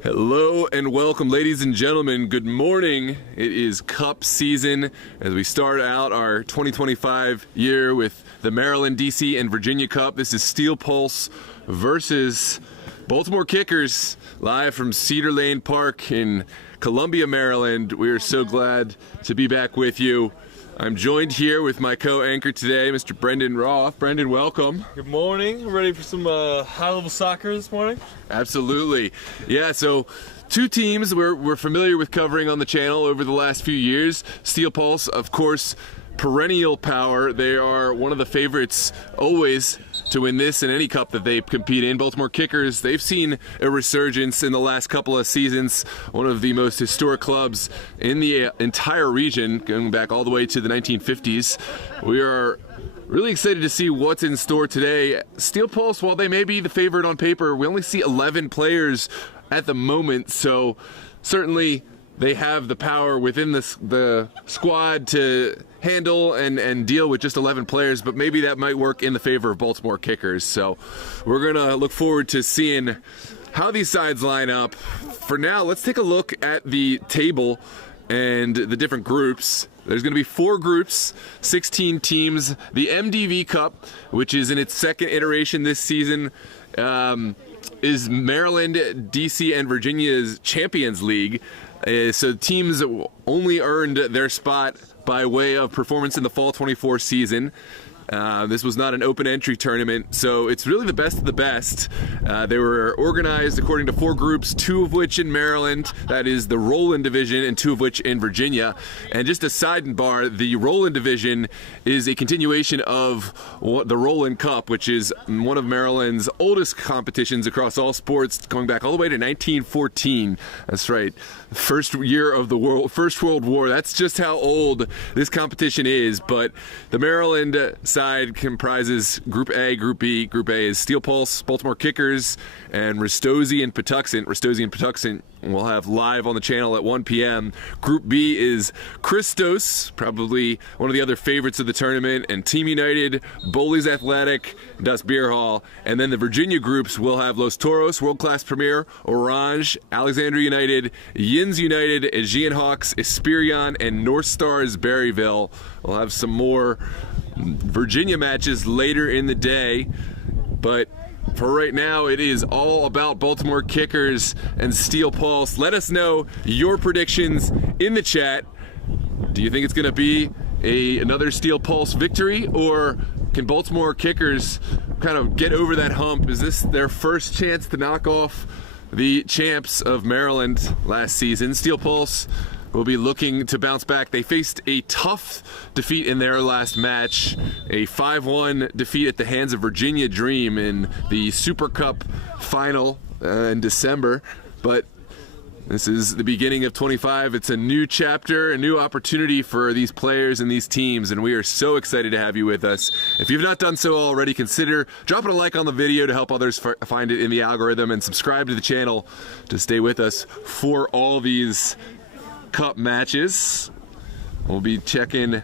Hello and welcome, ladies and gentlemen. Good morning. It is Cup season as we start out our 2025 year with the Maryland, DC, and Virginia Cup. This is Steel Pulse versus Baltimore Kickers, live from Cedar Lane Park in Columbia, Maryland. We are so glad to be back with you. I'm joined here with my co-anchor today, Mr. Brendan Roth. Brendan, welcome. Good morning. Ready for some high-level soccer this morning? Absolutely. Yeah, so two teams we're familiar with covering on the channel over the last few years. Steel Pulse, of course, perennial power. They are one of the favorites always to win this and any cup that they compete in. Baltimore Kickers, they've seen a resurgence in the last couple of seasons. One of the most historic clubs in the entire region, going back all the way to the 1950s. We are really excited to see what's in store today. Steel Pulse, while they may be the favorite on paper, we only see 11 players at the moment, so certainly they have the power within the squad to handle and deal with just 11 players, but maybe that might work in the favor of Baltimore Kickers. So we're gonna look forward to seeing how these sides line up. For now, let's take a look at the table and the different groups. There's going to be 4 groups, 16 teams. The MDV Cup, which is in its second iteration this season, is Maryland, DC, and Virginia's Champions League. So teams only earned their spot by way of performance in the Fall 24 season. This was not an open entry tournament, so it's really the best of the best. They were organized according to 4 groups, 2 of which in Maryland, that is the Rowland division, and 2 of which in Virginia. And just a sidebar, the Rowland division is a continuation of the Rowland Cup, which is one of Maryland's oldest competitions across all sports, going back all the way to 1914. That's right, first year of the First World War. That's just how old this competition is. But the Maryland side comprises Group A, Group B. Group A is Steel Pulse, Baltimore Kickers, and Ristosi and Patuxent. Ristosi and Patuxent we'll have live on the channel at 1 p.m. Group B is Christos, probably one of the other favorites of the tournament, and Team United, Bowley's Athletic, Das Beer Hall. And then the Virginia groups will have Los Toros, World Class Premier, Orange, Alexandria United, Yins United, Aegean Hawks, Esperion, and North Stars Berryville. We'll have some more Virginia matches later in the day, but for right now, it is all about Baltimore Kickers and Steel Pulse. Let us know your predictions in the chat. Do you think it's going to be another Steel Pulse victory, or can Baltimore Kickers kind of get over that hump? Is this their first chance to knock off the champs of Maryland last season? Steel Pulse will be looking to bounce back. They faced a tough defeat in their last match, a 5-1 defeat at the hands of Virginia Dream in the Super Cup final in December. But this is the beginning of 25. It's a new chapter, a new opportunity for these players and these teams, and we are so excited to have you with us. If you've not done so already, consider dropping a like on the video to help others find it in the algorithm, and subscribe to the channel to stay with us for all these Cup matches. We'll be checking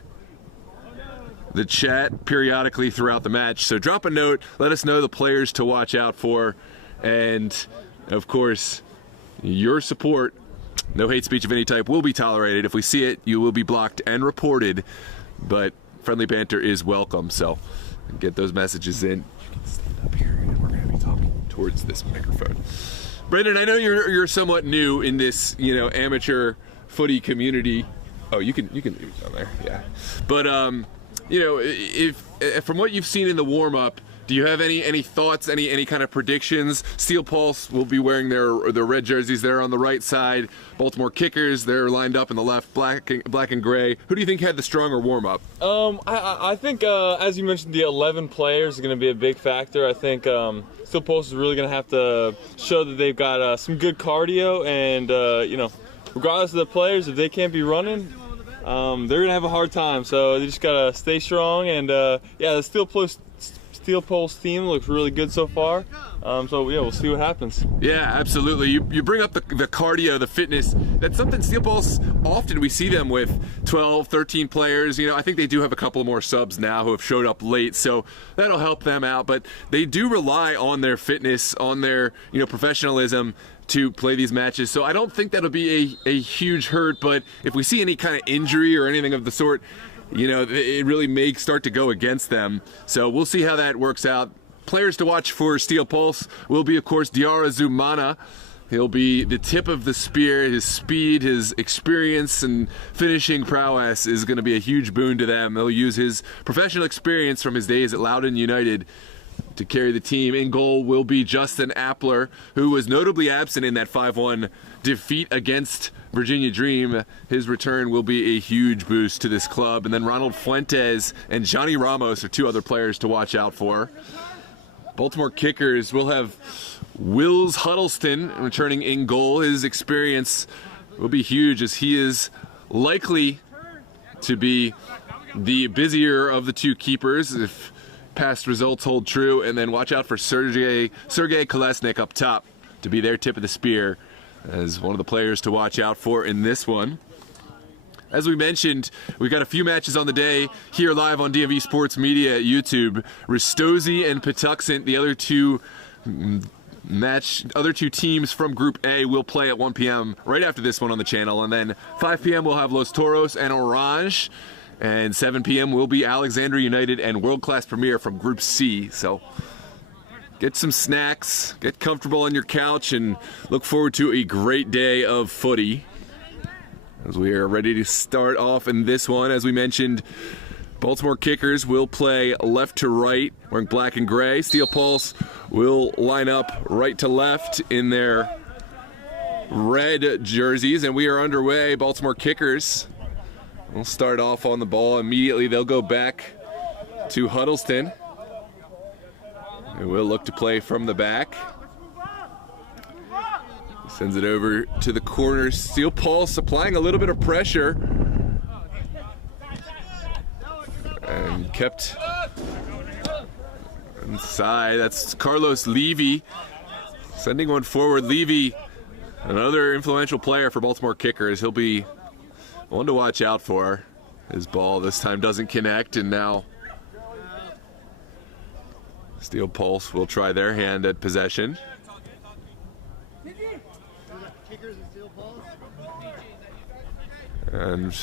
the chat periodically throughout the match, so drop a note, let us know the players to watch out for, and of course your support. No hate speech of any type will be tolerated. If we see it, you will be blocked and reported, but friendly banter is welcome, so get those messages in. You can stand up here and we're going to be talking towards this microphone. Brendan, I know you're somewhat new in this, amateur footy community. Oh, you can leave it down there, yeah. But if from what you've seen in the warm-up, do you have any thoughts, any kind of predictions? Steel Pulse will be wearing their red jerseys there on the right side. Baltimore Kickers, they're lined up in the left, black and gray. Who do you think had the stronger warm-up? I think as you mentioned, the 11 players is going to be a big factor. I think Steel Pulse is really going to have to show that they've got some good cardio, and regardless of the players, if they can't be running, they're gonna have a hard time. So they just gotta stay strong, and yeah, the Steel Steel Pulse team looks really good so far. So yeah, we'll see what happens. Yeah, absolutely. You bring up the cardio, the fitness. That's something Steel Pulse, often we see them with 12, 13 players. I think they do have a couple more subs now who have showed up late, so that'll help them out. But they do rely on their fitness, on their professionalism to play these matches. So I don't think that'll be a huge hurt, but if we see any kind of injury or anything of the sort, it really may start to go against them. So we'll see how that works out. Players to watch for Steel Pulse will be, of course, Diarra Zumana. He'll be the tip of the spear. His speed, his experience, and finishing prowess is going to be a huge boon to them. He'll use his professional experience from his days at Loudoun United to carry the team. In goal will be Justin Appler, who was notably absent in that 5-1 defeat against Virginia Dream. His return will be a huge boost to this club. And then Ronald Fuentes and Johnny Ramos are two other players to watch out for. Baltimore Kickers will have Wills Huddleston returning in goal. His experience will be huge as he is likely to be the busier of the two keepers if past results hold true. And then watch out for Sergei Kolesnik up top to be their tip of the spear as one of the players to watch out for in this one. As we mentioned, we've got a few matches on the day here live on DMV Sports Media at YouTube. Ristosi and Patuxent, the other two teams from Group A, will play at 1 p.m. right after this one on the channel. And then 5 p.m. we'll have Los Toros and Orange. And 7 p.m. will be Alexandria United and World Class Premier from Group C. So get some snacks, get comfortable on your couch, and look forward to a great day of footy as we are ready to start off in this one. As we mentioned, Baltimore Kickers will play left to right, wearing black and gray. Steel Pulse will line up right to left in their red jerseys, and we are underway. Baltimore Kickers will start off on the ball immediately. They'll go back to Huddleston. They will look to play from the back. Sends it over to the corner. Steel Pulse applying a little bit of pressure. And kept inside. That's Carlos Levy sending one forward. Levy, another influential player for Baltimore Kickers. He'll be one to watch out for. His ball this time doesn't connect, and now Steel Pulse will try their hand at possession. And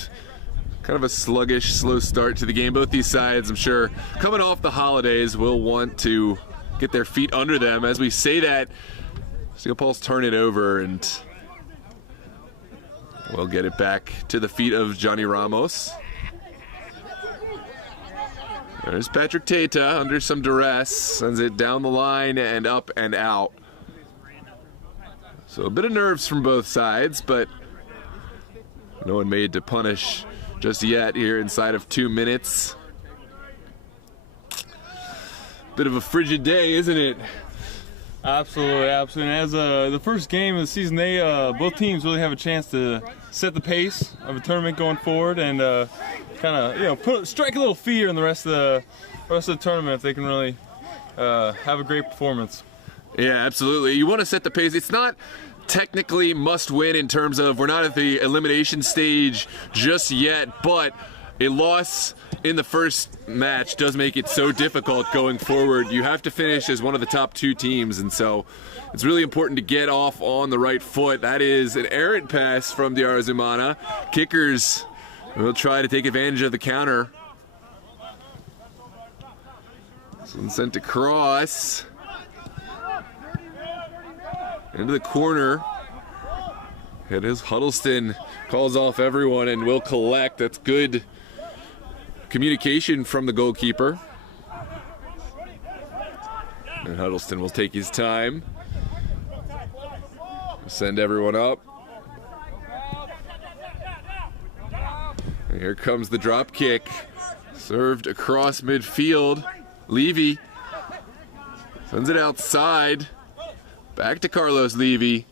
kind of a sluggish, slow start to the game. Both these sides, I'm sure, coming off the holidays, will want to get their feet under them. As we say that, Steel Pulse turn it over, and we'll get it back to the feet of Johnny Ramos. There's Patrick Tata under some duress, sends it down the line and up and out. So a bit of nerves from both sides, but no one made to punish just yet here inside of 2 minutes. Bit of a frigid day, isn't it? Absolutely, absolutely. And as the first game of the season, they both teams really have a chance to set the pace of a tournament going forward, and kind of strike a little fear in the rest of the tournament if they can really have a great performance. Yeah, absolutely. You want to set the pace. It's not technically must win in terms of we're not at the elimination stage just yet, but a loss in the first match does make it so difficult going forward. You have to finish as one of the top two teams, and so it's really important to get off on the right foot. That is an errant pass from Diarra Zumana. Kickers will try to take advantage of the counter. Sent across into the corner. It is Huddleston, calls off everyone and will collect. That's good communication from the goalkeeper. And Huddleston will take his time. Send everyone up. And here comes the drop kick. Served across midfield. Levy sends it outside. Back to Carlos Levy.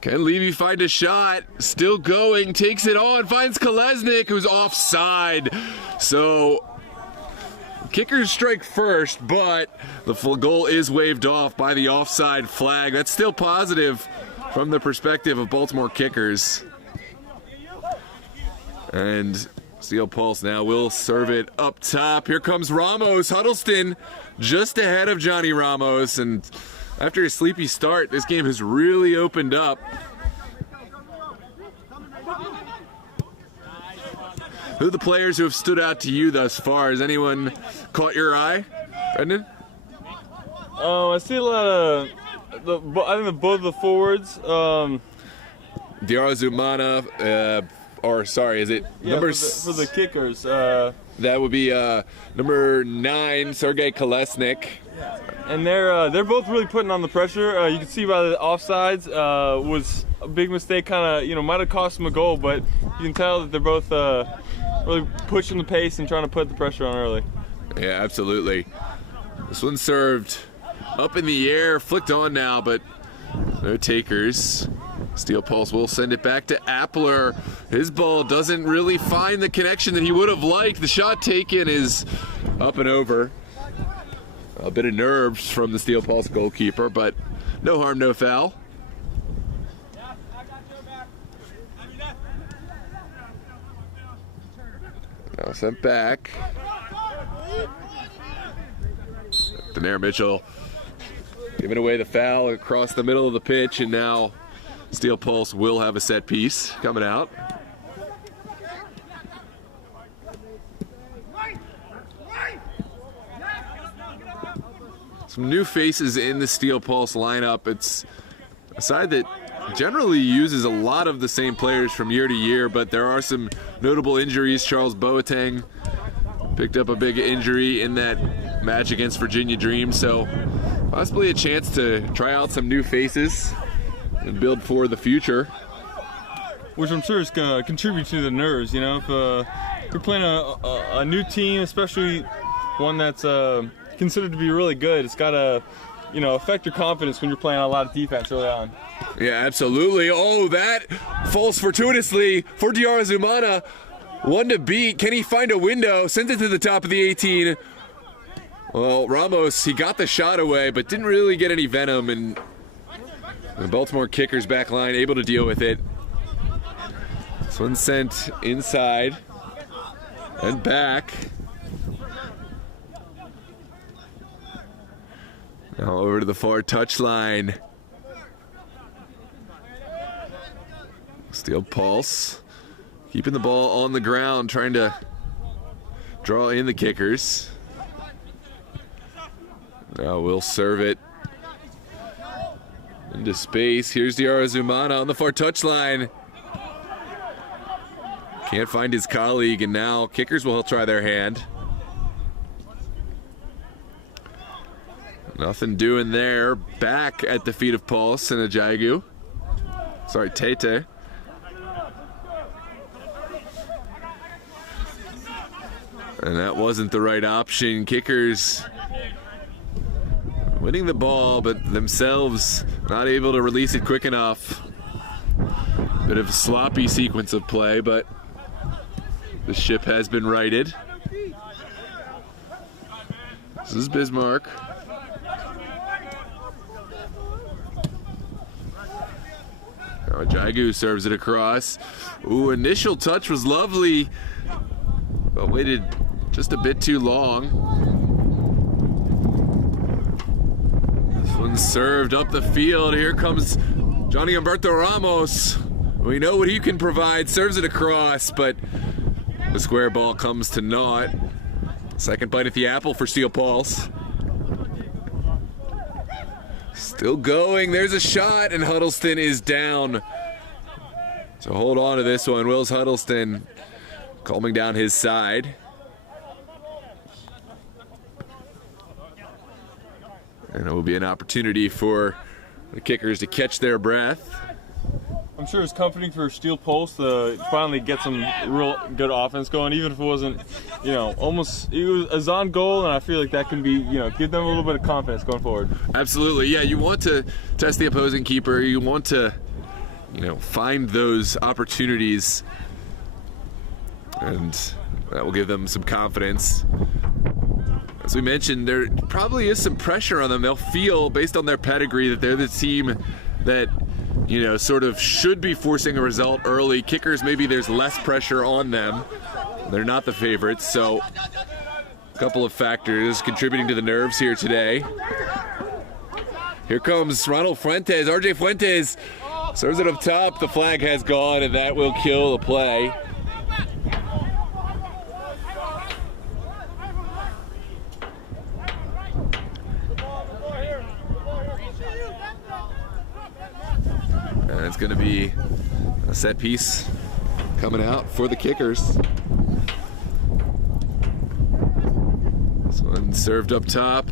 Can Levy find a shot? Still going, takes it on, finds Kolesnik, who's offside. So kickers strike first, but the full goal is waved off by the offside flag. That's still positive from the perspective of Baltimore kickers. And Steel Pulse now will serve it up top. Here comes Ramos. Huddleston just ahead of Johnny Ramos. And after a sleepy start, this game has really opened up. Who are the players who have stood out to you thus far? Has anyone caught your eye, Brendan? I see a lot of, I think both of the forwards. Diarra Zumana, or sorry, is it for the kickers? That would be number 9, Sergei Kolesnik. And they're both really putting on the pressure. You can see by the offsides was a big mistake, kind of might have cost them a goal, but you can tell that they're both really pushing the pace and trying to put the pressure on early. Yeah, absolutely. This one served up in the air, flicked on now, but no takers. Steel Pulse will send it back to Appler. His ball doesn't really find the connection that he would have liked. The shot taken is up and over. A bit of nerves from the Steel Pulse goalkeeper, but no harm, no foul. Now sent back. Daenerys Mitchell giving away the foul across the middle of the pitch, and now Steel Pulse will have a set piece coming out. Some new faces in the Steel Pulse lineup. It's a side that generally uses a lot of the same players from year to year, but there are some notable injuries. Charles Boateng picked up a big injury in that match against Virginia Dream, so possibly a chance to try out some new faces and build for the future. Which I'm sure is going to contribute to the nerves, if you're playing a new team, especially one that's considered to be really good, it's got to affect your confidence when you're playing a lot of defense early on. Yeah, absolutely. Oh, that falls fortuitously for Diarra Zumana. One to beat. Can he find a window? Sends it to the top of the 18. Well, Ramos, he got the shot away, but didn't really get any venom, and the Baltimore kickers back line able to deal with it. This one sent inside and back. Now over to the far touchline. Steel Pulse keeping the ball on the ground, trying to draw in the kickers. Now we'll serve it into space. Here's Diarra Zumana on the far touchline. Can't find his colleague, and now kickers will try their hand. Nothing doing there. Back at the feet of Pulse and Ajagu. Sorry, Tete. And that wasn't the right option. Kickers winning the ball, but themselves not able to release it quick enough. Bit of a sloppy sequence of play, but the ship has been righted. This is Bismarck. Now Jagu serves it across. Ooh, initial touch was lovely, but waited just a bit too long. This one's served up the field. Here comes Johnny Humberto Ramos. We know what he can provide. Serves it across, but the square ball comes to naught. Second bite at the apple for Steel Pulse. Still going. There's a shot, and Huddleston is down. So hold on to this one. Wills Huddleston calming down his side. And it will be an opportunity for the kickers to catch their breath. I'm sure it's comforting for Steel Pulse to finally get some real good offense going, even if it wasn't, almost, it was on goal, and I feel like that can be, give them a little bit of confidence going forward. Absolutely, yeah, you want to test the opposing keeper, you want to, find those opportunities, and that will give them some confidence. as we mentioned, there probably is some pressure on them. They'll feel, based on their pedigree, that they're the team that, you know, sort of should be forcing a result early. Kickers, maybe there's less pressure on them. They're not the favorites, so a couple of factors contributing to the nerves here today. Here comes Ronald Fuentes. RJ Fuentes serves it up top. The flag has gone, and that will kill the play. And it's going to be a set piece coming out for the kickers. This one served up top.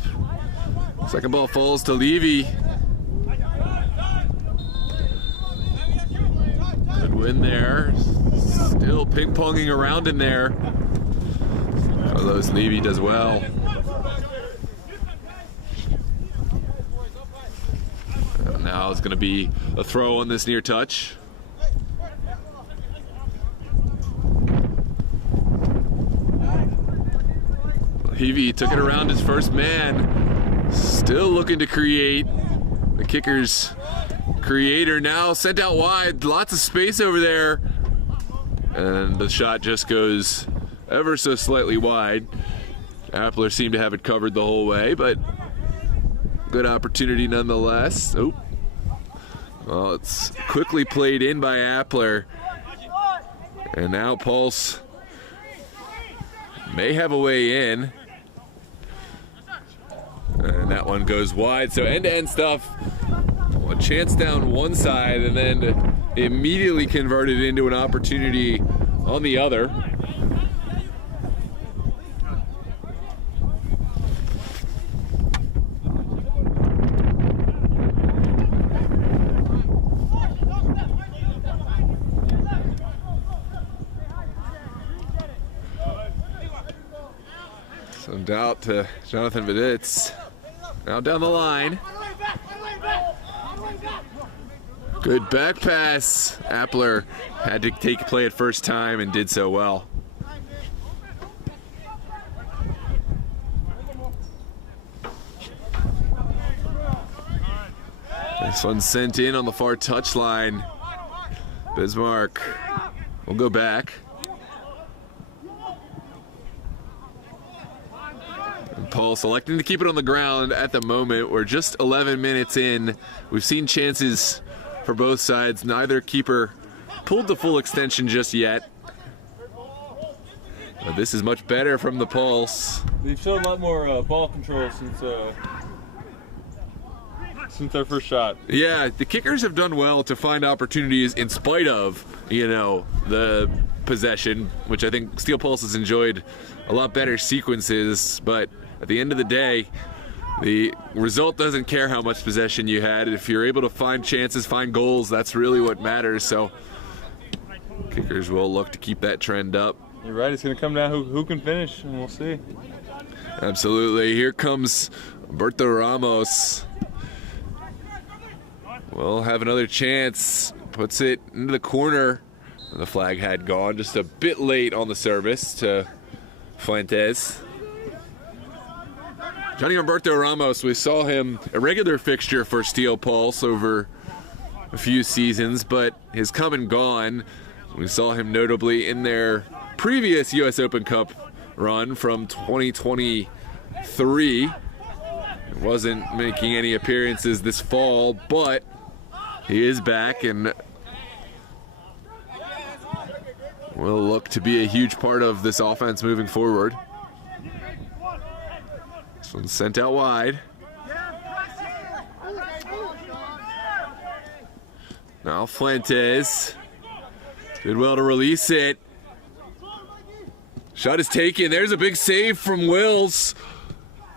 Second ball falls to Levy. Good win there. Still ping-ponging around in there. Carlos Levy does well. Now it's going to be a throw on this near touch. Levy took it around his first man. Still looking to create. The kickers creator now sent out wide. Lots of space over there. And the shot just goes ever so slightly wide. Appler seemed to have it covered the whole way, but good opportunity nonetheless. Oh. Well, it's quickly played in by Appler. And now Pulse may have a way in. And that one goes wide. So end-to-end stuff. A chance down one side and then immediately converted into an opportunity on the other. Some doubt to Jonathan Viditz. Now down the line. Good back pass. Appler had to take play at first time and did so well. This one's sent in on the far touchline. Bismarck will go back. Paul selecting to keep it on the ground at the moment. We're just 11 minutes in. We've seen chances for both sides. Neither keeper pulled the full extension just yet. But this is much better from the Pulse. They've shown a lot more ball control since their first shot. Yeah, the kickers have done well to find opportunities in spite of, you know, the possession, which I think Steel Pulse has enjoyed a lot better sequences, but at the end of the day, the result doesn't care how much possession you had. If you're able to find chances, find goals, that's really what matters. So kickers will look to keep that trend up. You're right, it's going to come down who can finish, and we'll see. Absolutely. Here comes Berto Ramos. We'll have another chance. Puts it into the corner. The flag had gone just a bit late on the service to Fuentes. Johnny Humberto Ramos, we saw him a regular fixture for Steel Pulse over a few seasons, but his come and gone. We saw him notably in their previous U.S. Open Cup run from 2023. Wasn't making any appearances this fall, but he is back and will look to be a huge part of this offense moving forward. This one's sent out wide. Now Fuentes did well to release it. Shot is taken. There's a big save from Wills.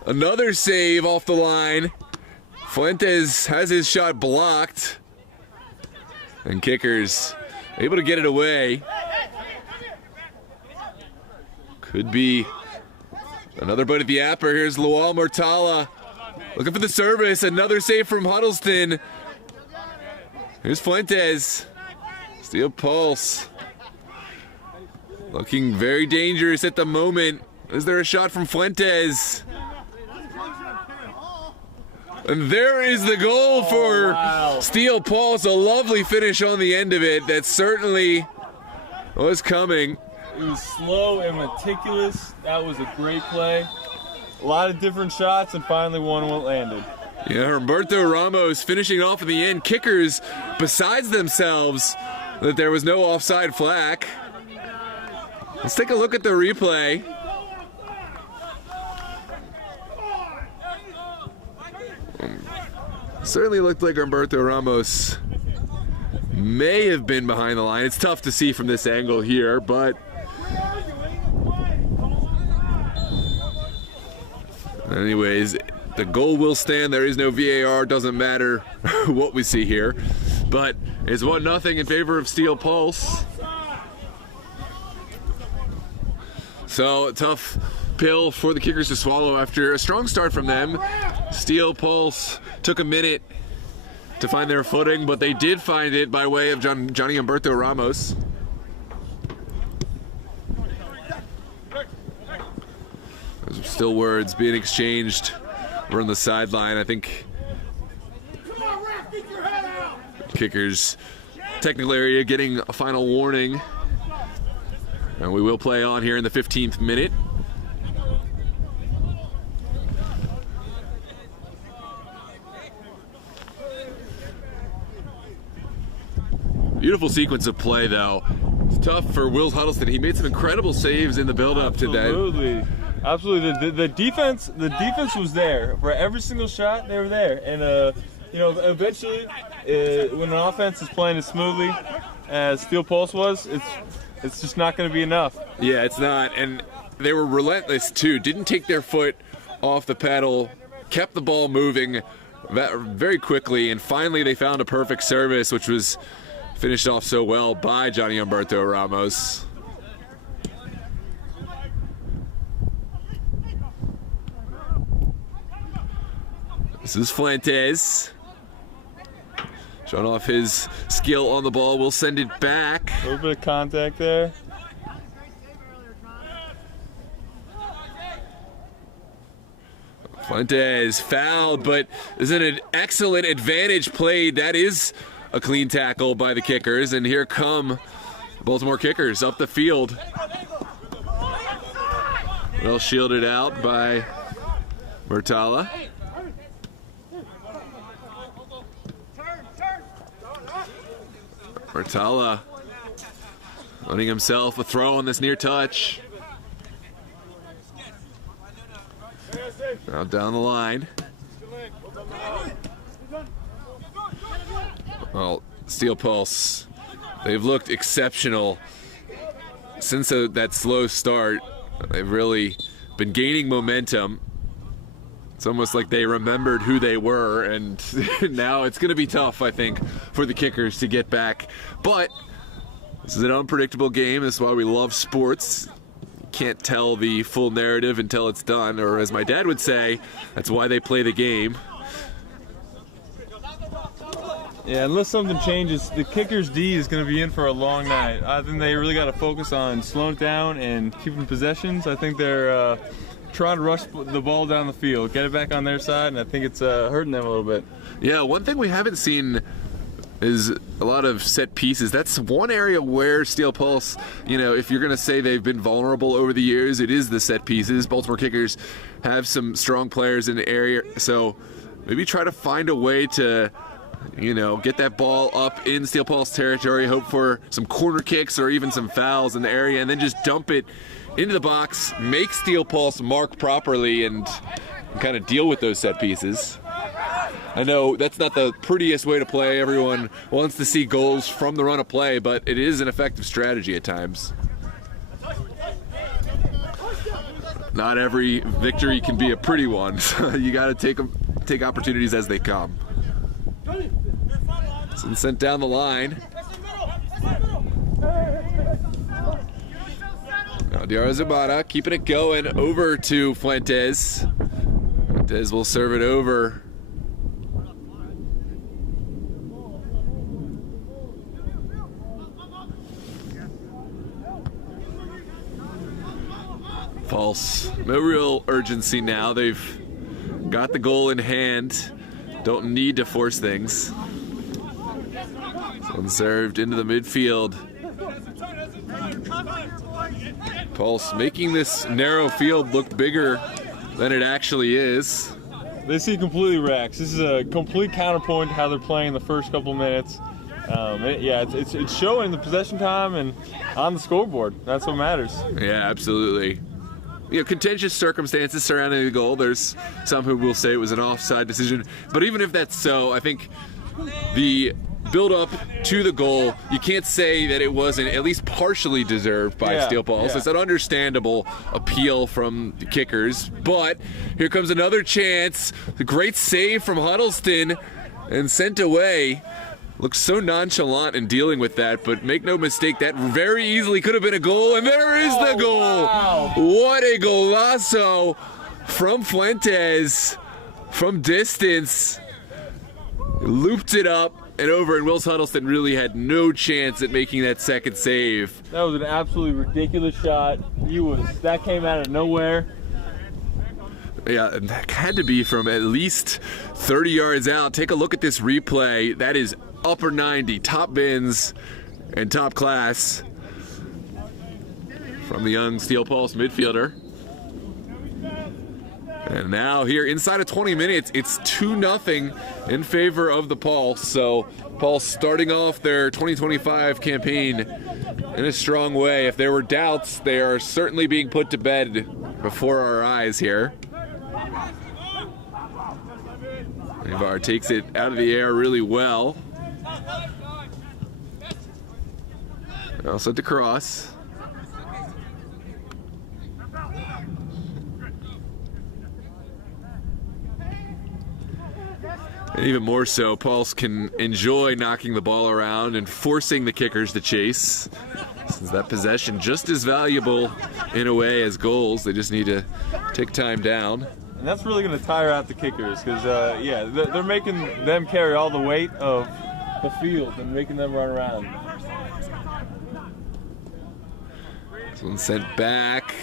Another save off the line. Fuentes has his shot blocked. And kickers able to get it away. Could be another bite at the apple. Here's Lual Mortala looking for the service. Another save from Huddleston. Here's Fuentes. Steel Pulse looking very dangerous at the moment. Is there a shot from Fuentes? And there is the goal for Steel Pulse. A lovely finish on the end of it. That certainly was coming. It was slow and meticulous. That was a great play. A lot of different shots, and finally one landed. Yeah, Humberto Ramos finishing off in the end. Kickers besides themselves that there was no offside flag. Let's take a look at the replay. Certainly looked like Humberto Ramos may have been behind the line. It's tough to see from this angle here, but anyways, the goal will stand. There is no VAR. Doesn't matter what we see here, but it's 1-0 in favor of Steel Pulse. So a tough pill for the Kickers to swallow after a strong start from them. Steel Pulse took a minute to find their footing, but they did find it by way of Johnny Humberto Ramos. There's still words being exchanged. We're on the sideline. I think Kickers technical area getting a final warning. And we will play on here in the 15th minute. Beautiful sequence of play, though. It's tough for Will Huddleston. He made some incredible saves in the build-up today. Absolutely. The defense was there for every single shot. They were there, and eventually, when an offense is playing as smoothly as Steel Pulse was, it's just not going to be enough. Yeah, it's not, and they were relentless too. Didn't take their foot off the pedal, kept the ball moving very quickly, and finally they found a perfect service, which was finished off so well by Johnny Humberto Ramos. This is Fuentes. Showing off his skill on the ball. We'll send it back. A little bit of contact there. Fuentes fouled, but isn't an excellent advantage played. That is a clean tackle by the Kickers, and here come Baltimore Kickers up the field. Well shielded out by Murtala. Murtala letting himself a throw on this near touch. Now down the line. Well, Steel Pulse, they've looked exceptional since that slow start. They've really been gaining momentum. It's almost like they remembered who they were, and now it's going to be tough, I think, for the Kickers to get back. But this is an unpredictable game. That's why we love sports. You can't tell the full narrative until it's done, or as my dad would say, that's why they play the game. Yeah, unless something changes, the Kickers D is going to be in for a long night. I think they really got to focus on slowing it down and keeping possessions. I think they're trying to rush the ball down the field, get it back on their side, and I think it's hurting them a little bit. Yeah, one thing we haven't seen is a lot of set pieces. That's one area where Steel Pulse, if you're going to say they've been vulnerable over the years, it is the set pieces. Baltimore Kickers have some strong players in the area, so maybe try to find a way to get that ball up in Steel Pulse territory, hope for some corner kicks or even some fouls in the area, and then just dump it into the box, make Steel Pulse mark properly, and kind of deal with those set pieces. I know that's not the prettiest way to play. Everyone wants to see goals from the run of play, but it is an effective strategy at times. Not every victory can be a pretty one, so you got to take opportunities as they come. And sent down the line. Now Diarra Zubata keeping it going over to Fuentes. Fuentes will serve it over. False. No real urgency now. They've got the goal in hand. don't need to force things. One served into the midfield. Pulse making this narrow field look bigger than it actually is. They see completely Rex. This is a complete counterpoint to how they're playing the first couple minutes. It's showing the possession time and on the scoreboard. That's what matters. Yeah, absolutely. You know, contentious circumstances surrounding the goal. There's some who will say it was an offside decision, but even if that's so, I think the build up to the goal, you can't say that it wasn't at least partially deserved by Steel Pulse. Yeah. It's an understandable appeal from the kickers, but here comes another chance. A great save from Huddleston and sent away. Looks so nonchalant in dealing with that, but make no mistake, that very easily could have been a goal, and there is the goal. Wow. What a golazo from Fuentes from distance. Looped it up and over, and Wills Huddleston really had no chance at making that second save. That was an absolutely ridiculous shot. That came out of nowhere. Yeah, that had to be from at least 30 yards out. Take a look at this replay. That is upper 90, top bins and top class from the young Steel Pulse midfielder. And now here inside of 20 minutes, it's 2-0 in favor of the Pulse. So Pulse starting off their 2025 campaign in a strong way. If there were doubts, they are certainly being put to bed before our eyes here. Ivar takes it out of the air really well. Now sent to cross. And even more so, Pulse can enjoy knocking the ball around and forcing the kickers to chase. Since that possession just as valuable in a way as goals, they just need to take time down. And that's really going to tire out the kickers because, they're making them carry all the weight of the field and making them run around. This one sent back.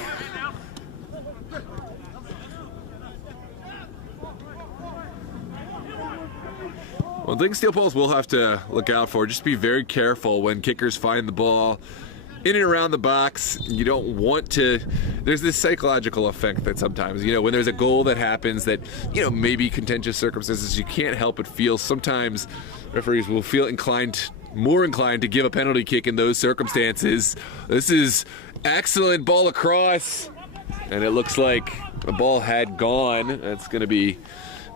One thing Steel Pulse will have to look out for, just be very careful when kickers find the ball in and around the box. You don't want to, there's this psychological effect that sometimes, when there's a goal that happens that, maybe contentious circumstances, you can't help but feel sometimes referees will feel more inclined to give a penalty kick in those circumstances. This is excellent ball across, and it looks like the ball had gone. That's going to be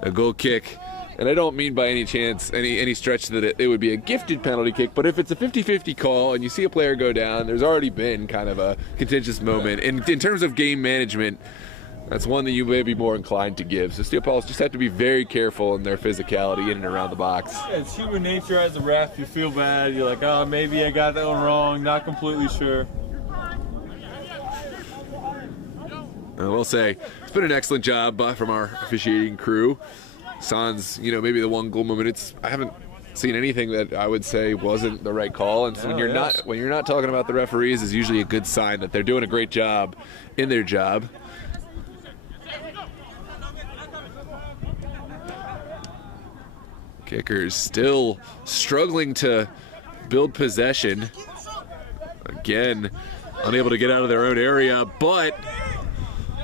a goal kick. And I don't mean by any chance, any stretch that it would be a gifted penalty kick, but if it's a 50-50 call and you see a player go down, there's already been kind of a contentious moment. And in terms of game management, that's one that you may be more inclined to give. So Steel Pulse just have to be very careful in their physicality in and around the box. Yeah, it's human nature as a ref. You feel bad. You're like, oh, maybe I got that one wrong. Not completely sure. I will say, it's been an excellent job from our officiating crew. Sans, maybe the one goal moment. I haven't seen anything that I would say wasn't the right call. And so when you're not talking about the referees, is usually a good sign that they're doing a great job in their job. Kickers still struggling to build possession. Again, unable to get out of their own area, but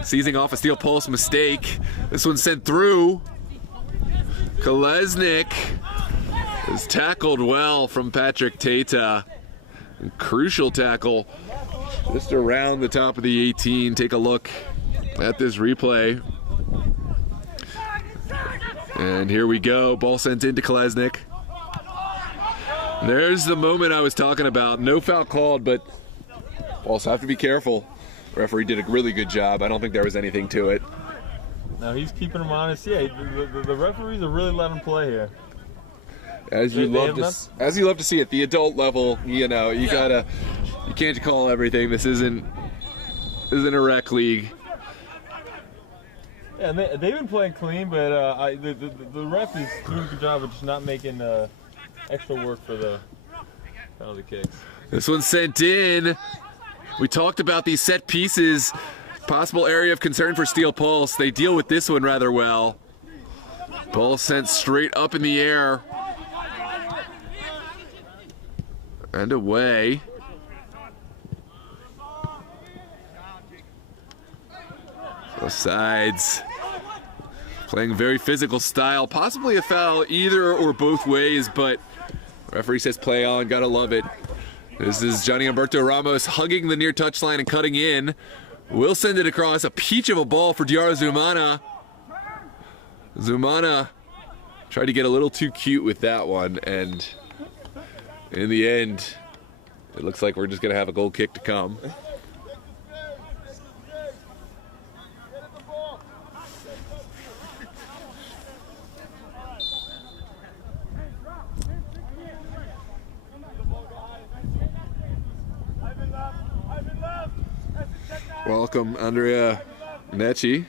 seizing off a Steel Pulse mistake. This one sent through. Kolesnik is tackled well from Patrick Tata. Crucial tackle just around the top of the 18. Take a look at this replay. And here we go. Ball sent into Kolesnik. There's the moment I was talking about. No foul called, but also have to be careful. Referee did a really good job. I don't think there was anything to it. No, he's keeping him honest. Yeah, the referees are really letting him play here. As you love to see at the adult level, you can't call everything. This isn't a rec league. Yeah, and they've been playing clean, but the ref is doing a good job of just not making extra work for the penalty kicks. This one's sent in. We talked about these set pieces. Possible area of concern for Steel Pulse. They deal with this one rather well. Ball sent straight up in the air. And away. Both sides playing very physical style. Possibly a foul either or both ways, but referee says play on. Gotta love it. This is Johnny Humberto Ramos hugging the near touchline and cutting in. Will send it across. A peach of a ball for Diarra Zumana. Zumana tried to get a little too cute with that one, and in the end, it looks like we're just gonna have a goal kick to come. Welcome, Andrea Necci.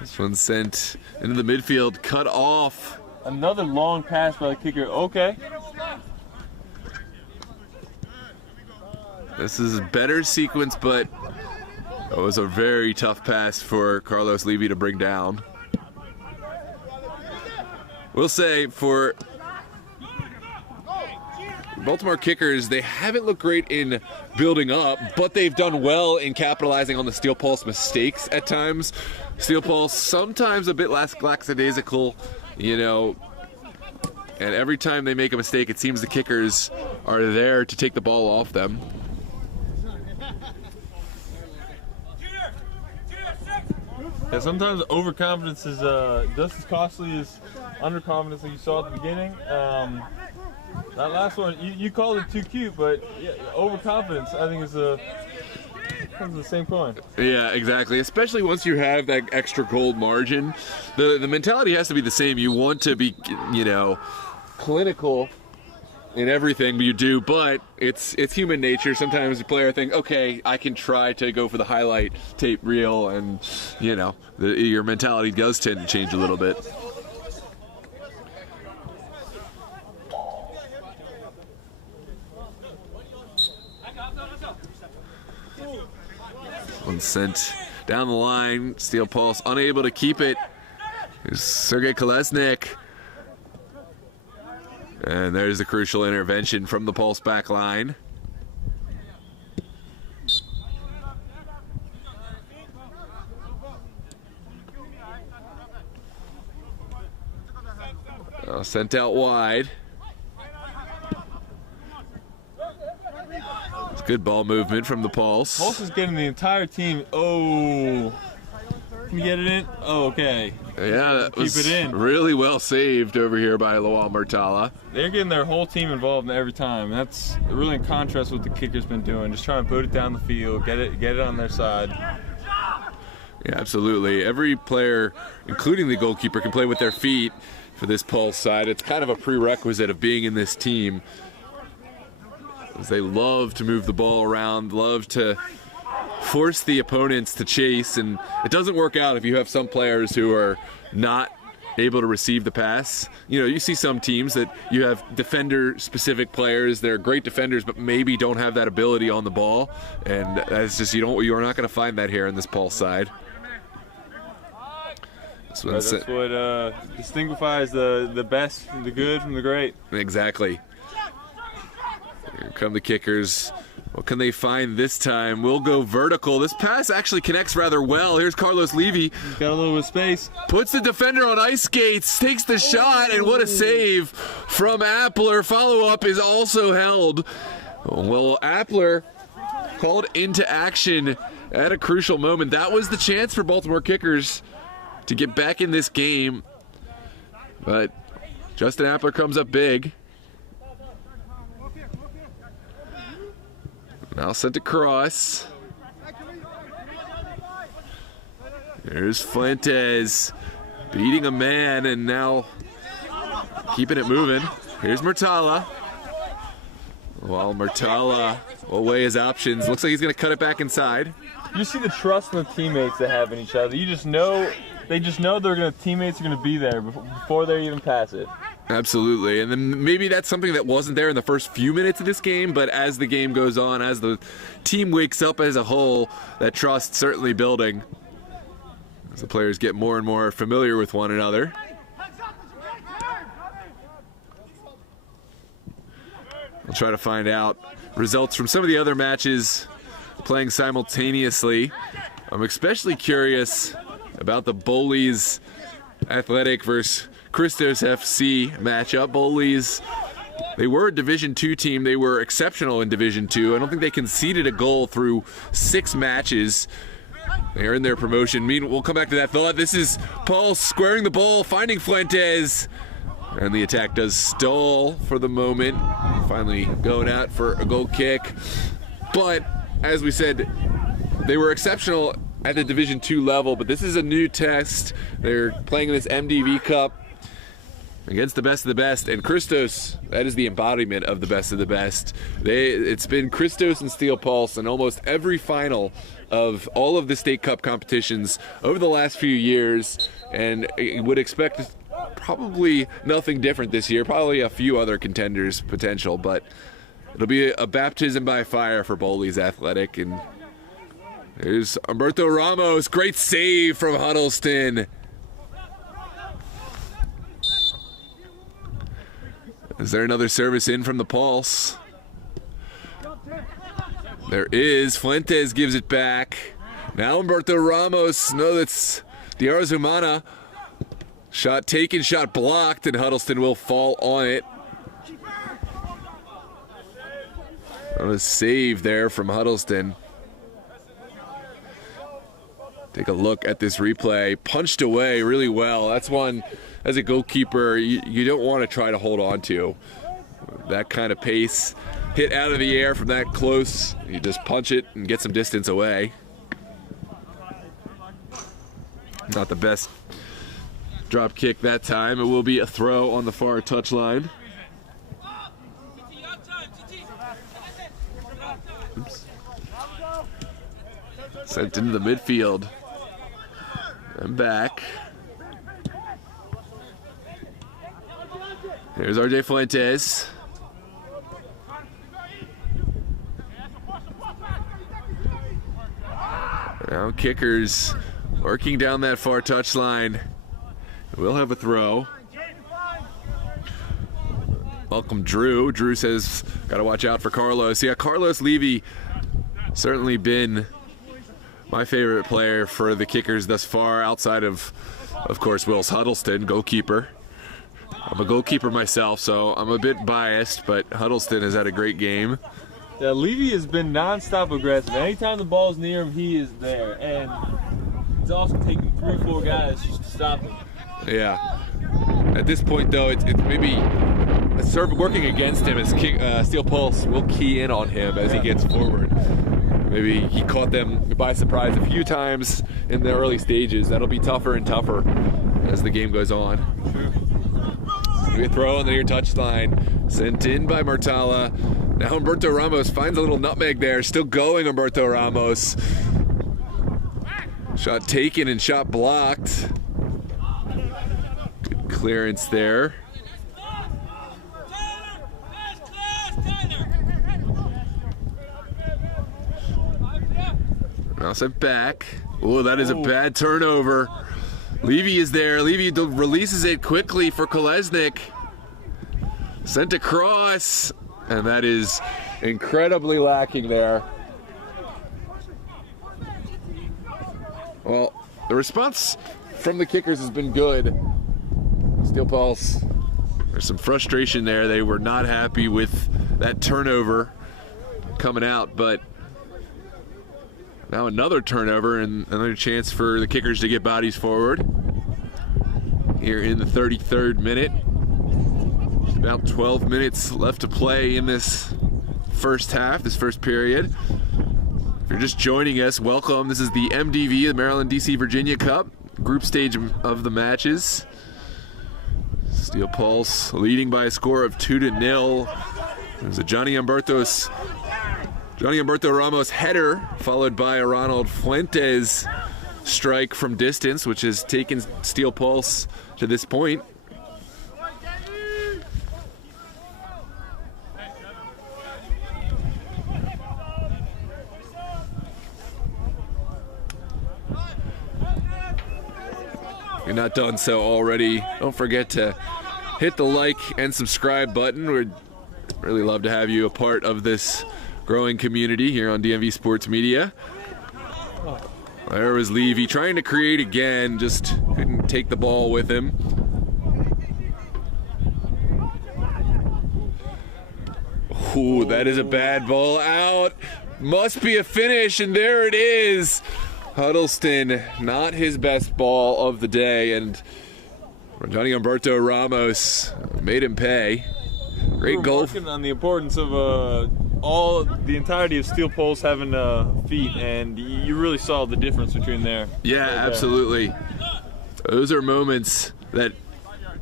This one's sent into the midfield, cut off. Another long pass by the kicker. Okay. This is a better sequence, but it was a very tough pass for Carlos Levy to bring down. We'll say for Baltimore kickers, they haven't looked great in building up, but they've done well in capitalizing on the Steel Pulse mistakes at times. Steel Pulse sometimes a bit less lackadaisical, you know, and every time they make a mistake, it seems the kickers are there to take the ball off them. Yeah, sometimes overconfidence is just as costly as underconfidence, like you saw at the beginning. That last one, you called it too cute, but yeah, overconfidence, I think, is the same coin. Yeah, exactly. Especially once you have that extra gold margin, the mentality has to be the same. You want to be, you know, clinical in everything you do, but it's human nature. Sometimes the player think, okay, I can try to go for the highlight tape reel, and you know, your mentality does tend to change a little bit. One sent down the line. Steel Pulse unable to keep it. Here's Sergei Kolesnik. And there's the crucial intervention from the Pulse back line. Sent out wide. It's good ball movement from the Pulse. Pulse is getting the entire team. Oh, can you get it in? Oh, okay. Yeah, that was keep it in. Really well saved over here by Lowell Murtala. They're getting their whole team involved every time. That's really in contrast with what the kicker's been doing. Just trying to put it down the field, get it on their side. Yeah, absolutely. Every player, including the goalkeeper, can play with their feet for this Pulse side. It's kind of a prerequisite of being in this team, as they love to move the ball around, love to force the opponents to chase, and it doesn't work out if you have some players who are not able to receive the pass. You know, you see some teams that you have defender-specific players. They're great defenders, but maybe don't have that ability on the ball, and that's just you are not going to find that here in this Pulse side. That's what distinguishes the best, the good from the great. Exactly. Here come the kickers. What can they find this time? We'll go vertical. This pass actually connects rather well. Here's Carlos Levy. He's got a little bit of space. Puts the defender on ice skates, takes the shot, and what a save from Appler. Follow-up is also held. Well, Appler called into action at a crucial moment. That was the chance for Baltimore kickers to get back in this game. But Justin Appler comes up big. Now sent across. There's Fuentes beating a man and now keeping it moving. Here's Murtala. While Murtala will weigh his options. Looks like he's going to cut it back inside. You see the trust in the teammates they have in each other. You just know, they just know teammates are going to be there before they even pass it. Absolutely, and then maybe that's something that wasn't there in the first few minutes of this game, but as the game goes on, as the team wakes up as a whole, that trust certainly building as the players get more and more familiar with one another. We'll try to find out results from some of the other matches playing simultaneously. I'm especially curious about the Bowleys Athletic versus Christos FC matchup. Bowleys, they were a Division II team. They were exceptional in Division II. I don't think they conceded a goal through 6 matches. They are in their promotion. We'll come back to that thought. This is Paul squaring the ball, finding Fuentes. And the attack does stall for the moment. Finally going out for a goal kick. But, as we said, they were exceptional at the Division II level, but this is a new test. They're playing in this MDV Cup against the best of the best, and Christos, that is the embodiment of the best of the best. It's been Christos and Steel Pulse in almost every final of all of the state cup competitions over the last few years, and you would expect probably nothing different this year. Probably a few other contenders potential, but it'll be a baptism by fire for Bowleys Athletic. And here's Humberto Ramos, great save from Huddleston. Is there another service in from the Pulse? There is. Fuentes gives it back. Now Humberto Ramos. No, that's Diarra Zumana. Shot taken, shot blocked, and Huddleston will fall on it. A save there from Huddleston. Take a look at this replay. Punched away really well. That's one, as a goalkeeper, you don't want to try to hold on to. That kind of pace. Hit out of the air from that close. You just punch it and get some distance away. Not the best drop kick that time. It will be a throw on the far touchline. Oops. Sent into the midfield. And back. Here's RJ Fuentes. Now kickers working down that far touchline. We'll have a throw. Welcome Drew. Drew says, gotta watch out for Carlos. Yeah, Carlos Levy certainly been my favorite player for the kickers thus far, outside of course, Wills Huddleston, goalkeeper. I'm a goalkeeper myself, so I'm a bit biased, but Huddleston has had a great game. Yeah, Levy has been non-stop aggressive. Anytime the ball's near him, he is there. And it's also taking 3-4 guys just to stop him. Yeah. At this point, though, it's maybe working against him as Steel Pulse will key in on him as he gets forward. Maybe he caught them by surprise a few times in the early stages. That'll be tougher and tougher as the game goes on. We throw on the near touchline, sent in by Murtala. Now Humberto Ramos finds a little nutmeg there. Still going, Humberto Ramos. Shot taken and shot blocked. Good clearance there. Now sent back. Oh, that is a bad turnover. Levy is there. Levy releases it quickly for Kolesnik. Sent across. And that is incredibly lacking there. Well, the response from the kickers has been good. Steel Pulse, there's some frustration there. They were not happy with that turnover coming out, but now another turnover and another chance for the kickers to get bodies forward. Here in the 33rd minute. About 12 minutes left to play in this first half, this first period. If you're just joining us, welcome. This is the MDV, the Maryland DC Virginia Cup, group stage of the matches. Steel Pulse leading by a score of 2-0. There's a Johnny Humberto Ramos header, followed by a Ronald Fuentes strike from distance, which has taken Steel Pulse to this point. you're not done so already, don't forget to hit the like and subscribe button. We'd really love to have you a part of this growing community here on DMV Sports Media. There was Levy trying to create again, just couldn't take the ball with him. Ooh, that is a bad ball out. Must be a finish, and there it is. Huddleston, not his best ball of the day, and Johnny Humberto Ramos made him pay. Great goal. Working on the importance of the entirety of steel poles having feet, and you really saw the difference between there. Yeah, right, absolutely. Those are moments that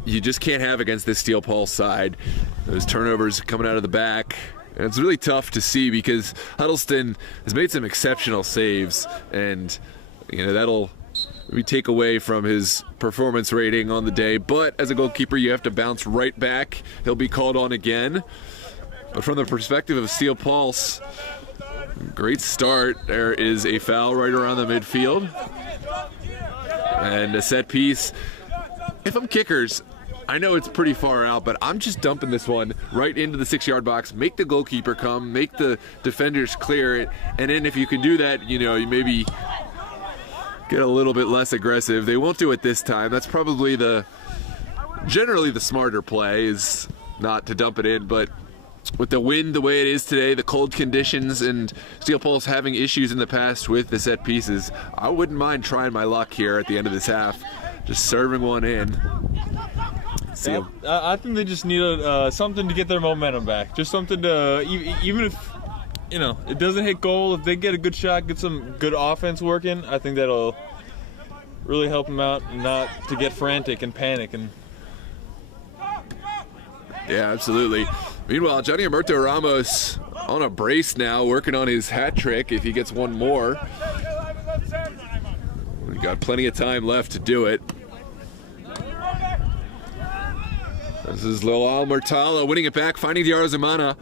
you just can't have against this steel pole side. Those turnovers coming out of the back. And it's really tough to see because Huddleston has made some exceptional saves, and that'll maybe take away from his performance rating on the day. But as a goalkeeper, you have to bounce right back. He'll be called on again. But from the perspective of Steel Pulse, great start. There is a foul right around the midfield. And a set piece. If I'm kickers, I know it's pretty far out, but I'm just dumping this one right into the 6-yard box. Make the goalkeeper come, make the defenders clear it, and then if you can do that, you maybe get a little bit less aggressive. They won't do it this time. That's probably generally the smarter play is not to dump it in, but with the wind the way it is today, the cold conditions, and Steel Pulse having issues in the past with the set pieces, I wouldn't mind trying my luck here at the end of this half, just serving one in. I think they just need something to get their momentum back. Just something to, even if it doesn't hit goal, if they get a good shot, get some good offense working, I think that'll really help them out, not to get frantic and panic. Yeah, absolutely. Meanwhile, Johnny Humberto Ramos on a brace now, working on his hat trick if he gets one more. We've got plenty of time left to do it. This is Lowell Murtala winning it back, finding Diarra Zumana.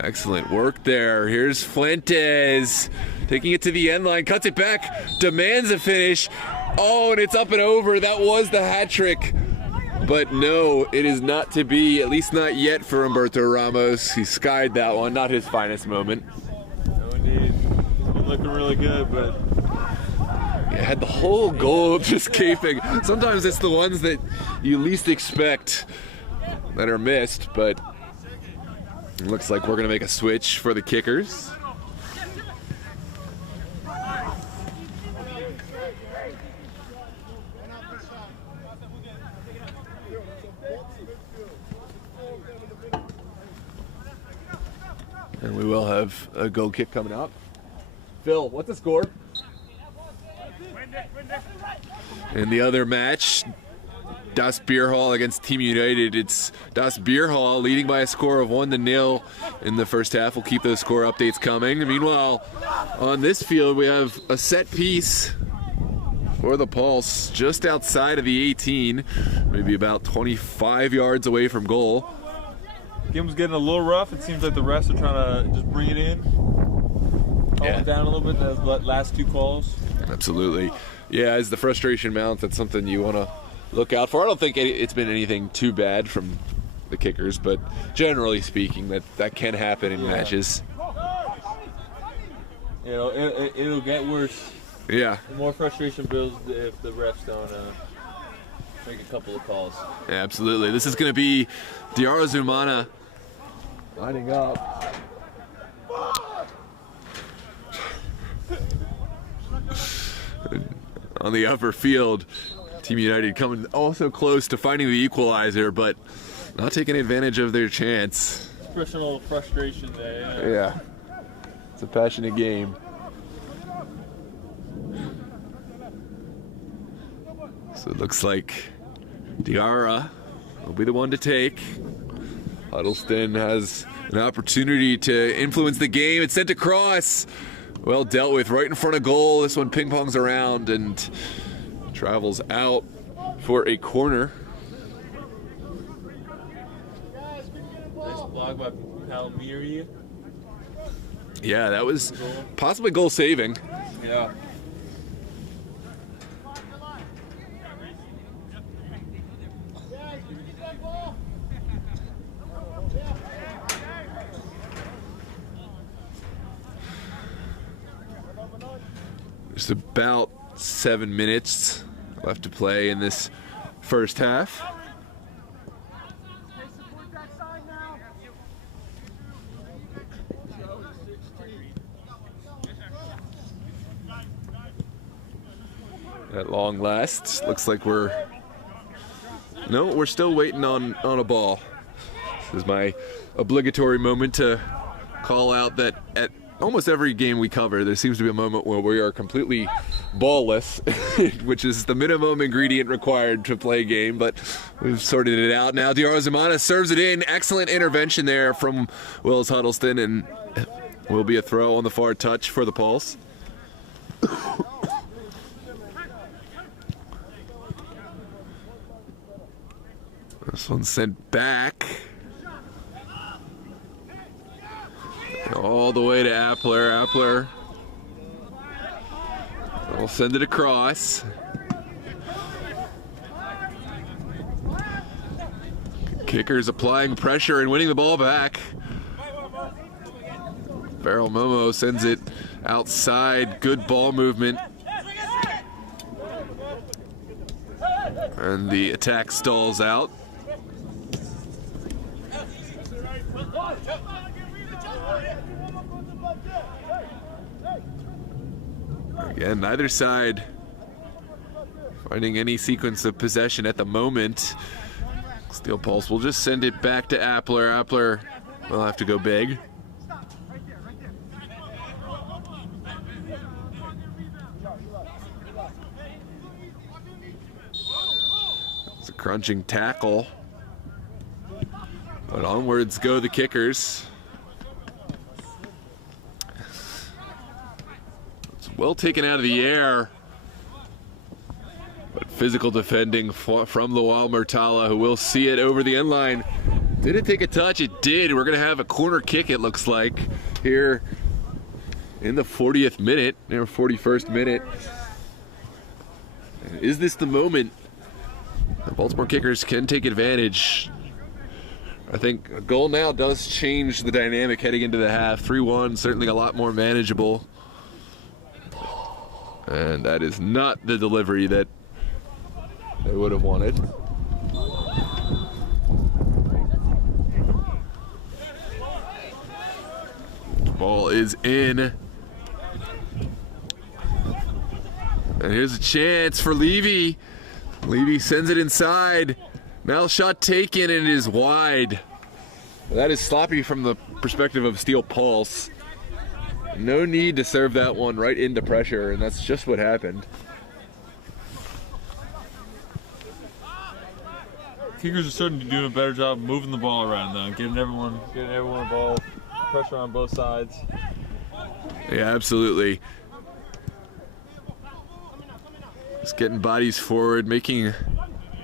Excellent work there. Here's Fuentes taking it to the end line, cuts it back, demands a finish. Oh, and it's up and over. That was the hat trick. But no, it is not to be, at least not yet for Humberto Ramos. He skied that one, not his finest moment. No, indeed. He's been looking really good, but had the whole goal just gaping. Sometimes it's the ones that you least expect that are missed, but it looks like we're going to make a switch for the kickers. And we will have a goal kick coming up. Phil, what's the score? In the other match, Das Bierhall against Team United. It's Das Bierhall leading by a score of 1-0 in the first half. We'll keep those score updates coming. Meanwhile, on this field, we have a set piece for the Pulse just outside of the 18, maybe about 25 yards away from goal. Game's getting a little rough. It seems like the refs are trying to just bring it in, calm it down a little bit. Those last two calls. Absolutely. Yeah, as the frustration mounts, that's something you want to look out for. I don't think it's been anything too bad from the kickers, but generally speaking, that can happen in matches. It'll get worse. Yeah. The more frustration builds if the refs don't make a couple of calls. Yeah, absolutely. This is going to be Diarra Zumana lining up. On the upper field, Team United coming also close to finding the equalizer, but not taking advantage of their chance. Personal frustration there. Yeah. It's a passionate game. So it looks like Diarra will be the one to take. Huddleston has an opportunity to influence the game. It's sent across. Well dealt with right in front of goal. This one ping-pongs around and travels out for a corner. Nice block by Palmieri. Yeah, that was possibly goal saving. Yeah. Just about 7 minutes left to play in this first half. At long last, looks like we're still waiting on a ball. This is my obligatory moment to call out that at almost every game we cover, there seems to be a moment where we are completely ballless, which is the minimum ingredient required to play a game, but we've sorted it out now. Diarra Zamana serves it in. Excellent intervention there from Willis Huddleston, and will be a throw on the far touch for the Pulse. This one's sent back. All the way to Appler. Appler will send it across. Kicker's applying pressure and winning the ball back. Farrell Momo sends it outside. Good ball movement. And the attack stalls out. Again, neither side finding any sequence of possession at the moment. Steel Pulse will just send it back to Appler. Appler will have to go big. It's a crunching tackle. But onwards go the Kickers. Well taken out of the air, but physical defending from Lowell Murtala, who will see it over the end line. Did it take a touch? It did. We're going to have a corner kick, it looks like, here in the 40th minute, or 41st minute. Is this the moment the Baltimore Kickers can take advantage? I think a goal now does change the dynamic heading into the half. 3-1, certainly a lot more manageable. And that is not the delivery that they would have wanted. Ball is in. And here's a chance for Levy. Levy sends it inside. Now shot taken, and it is wide. That is sloppy from the perspective of Steel Pulse. No need to serve that one right into pressure, and that's just what happened. Kickers are starting to do a better job moving the ball around, though, getting everyone a ball, pressure on both sides. Yeah, absolutely. Just getting bodies forward, making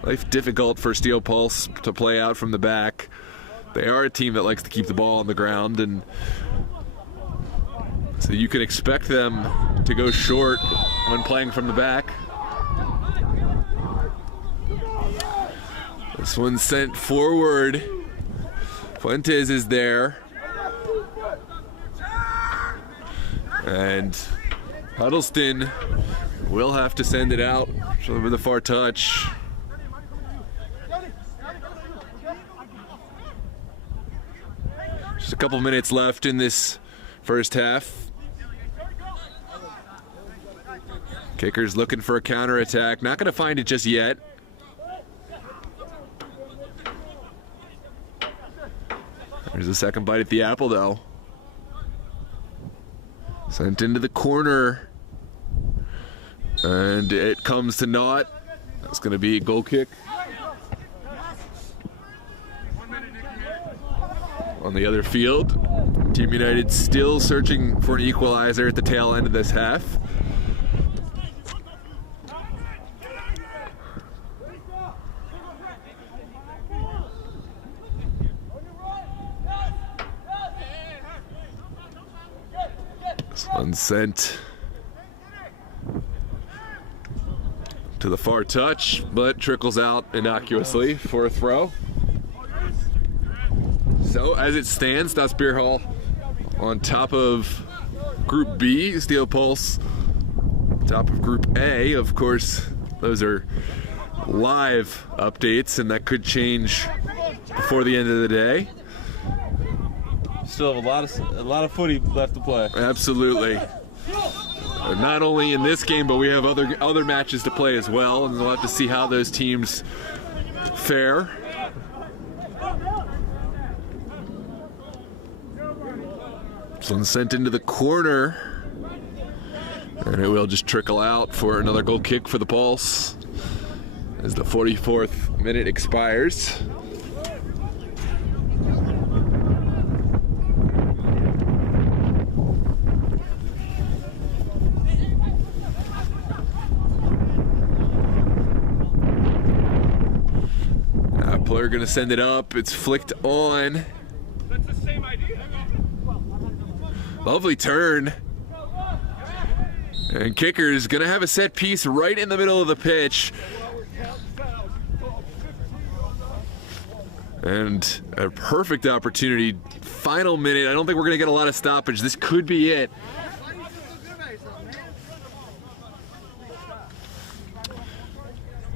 life difficult for Steel Pulse to play out from the back. They are a team that likes to keep the ball on the ground, and so you can expect them to go short when playing from the back. This one's sent forward. Fuentes is there. And Huddleston will have to send it out with a far touch. Just a couple minutes left in this first half. Kickers looking for a counterattack. Not going to find it just yet. There's a second bite at the apple, though. Sent into the corner. And it comes to naught. That's going to be a goal kick. On the other field, Team United still searching for an equalizer at the tail end of this half. Unsent to the far touch, but trickles out innocuously for a throw. So as it stands, that's Beer Hall on top of Group B, Steel Pulse top of Group A. Of course, those are live updates, and that could change before the end of the day. Still have a lot of footy left to play. Absolutely. Not only in this game, but we have other matches to play as well, and we'll have to see how those teams fare. This one's sent into the corner, and it will just trickle out for another goal kick for the Pulse as the 44th minute expires. Appler gonna send it up. It's flicked on. That's the same idea. Lovely turn. And Kicker's gonna have a set piece right in the middle of the pitch. And a perfect opportunity. Final minute. I don't think we're gonna get a lot of stoppage. This could be it.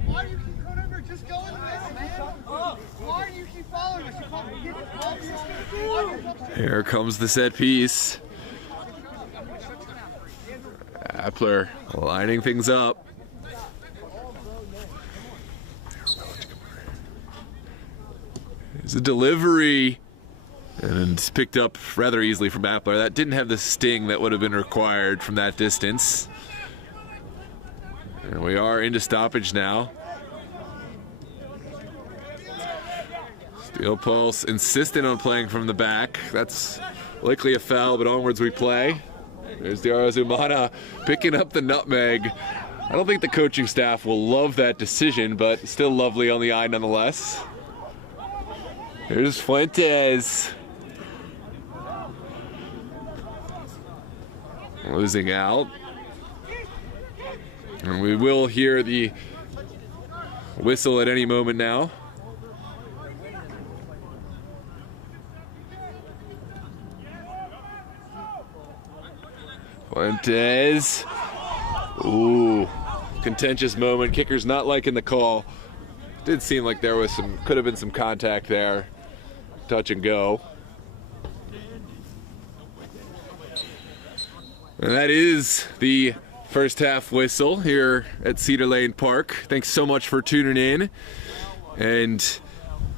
Why do you keep coming over? Just go in the middle, man. Why do you keep following us? Here comes the set piece. Appler lining things up. There's a delivery, and it's picked up rather easily from Appler. That didn't have the sting that would have been required from that distance. And we are into stoppage now. Steel Pulse insistent on playing from the back. That's likely a foul, but onwards we play. There's the Arazumana picking up the nutmeg. I don't think the coaching staff will love that decision, but still lovely on the eye nonetheless. Here's Fuentes. Losing out. And we will hear the whistle at any moment now. Fuentes. Ooh, contentious moment. Kicker's not liking the call. Did seem like there was could have been some contact there. Touch and go. And that is the first half whistle here at Cedar Lane Park. Thanks so much for tuning in. And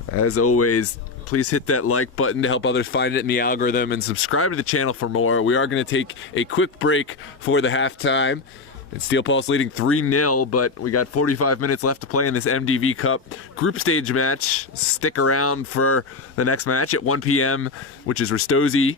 as always, please hit that like button to help others find it in the algorithm, and subscribe to the channel for more. We are going to take a quick break for the halftime. It's Steel Pulse leading 3-0, but we got 45 minutes left to play in this MDV Cup group stage match. Stick around for the next match at 1 p.m., which is Ristosi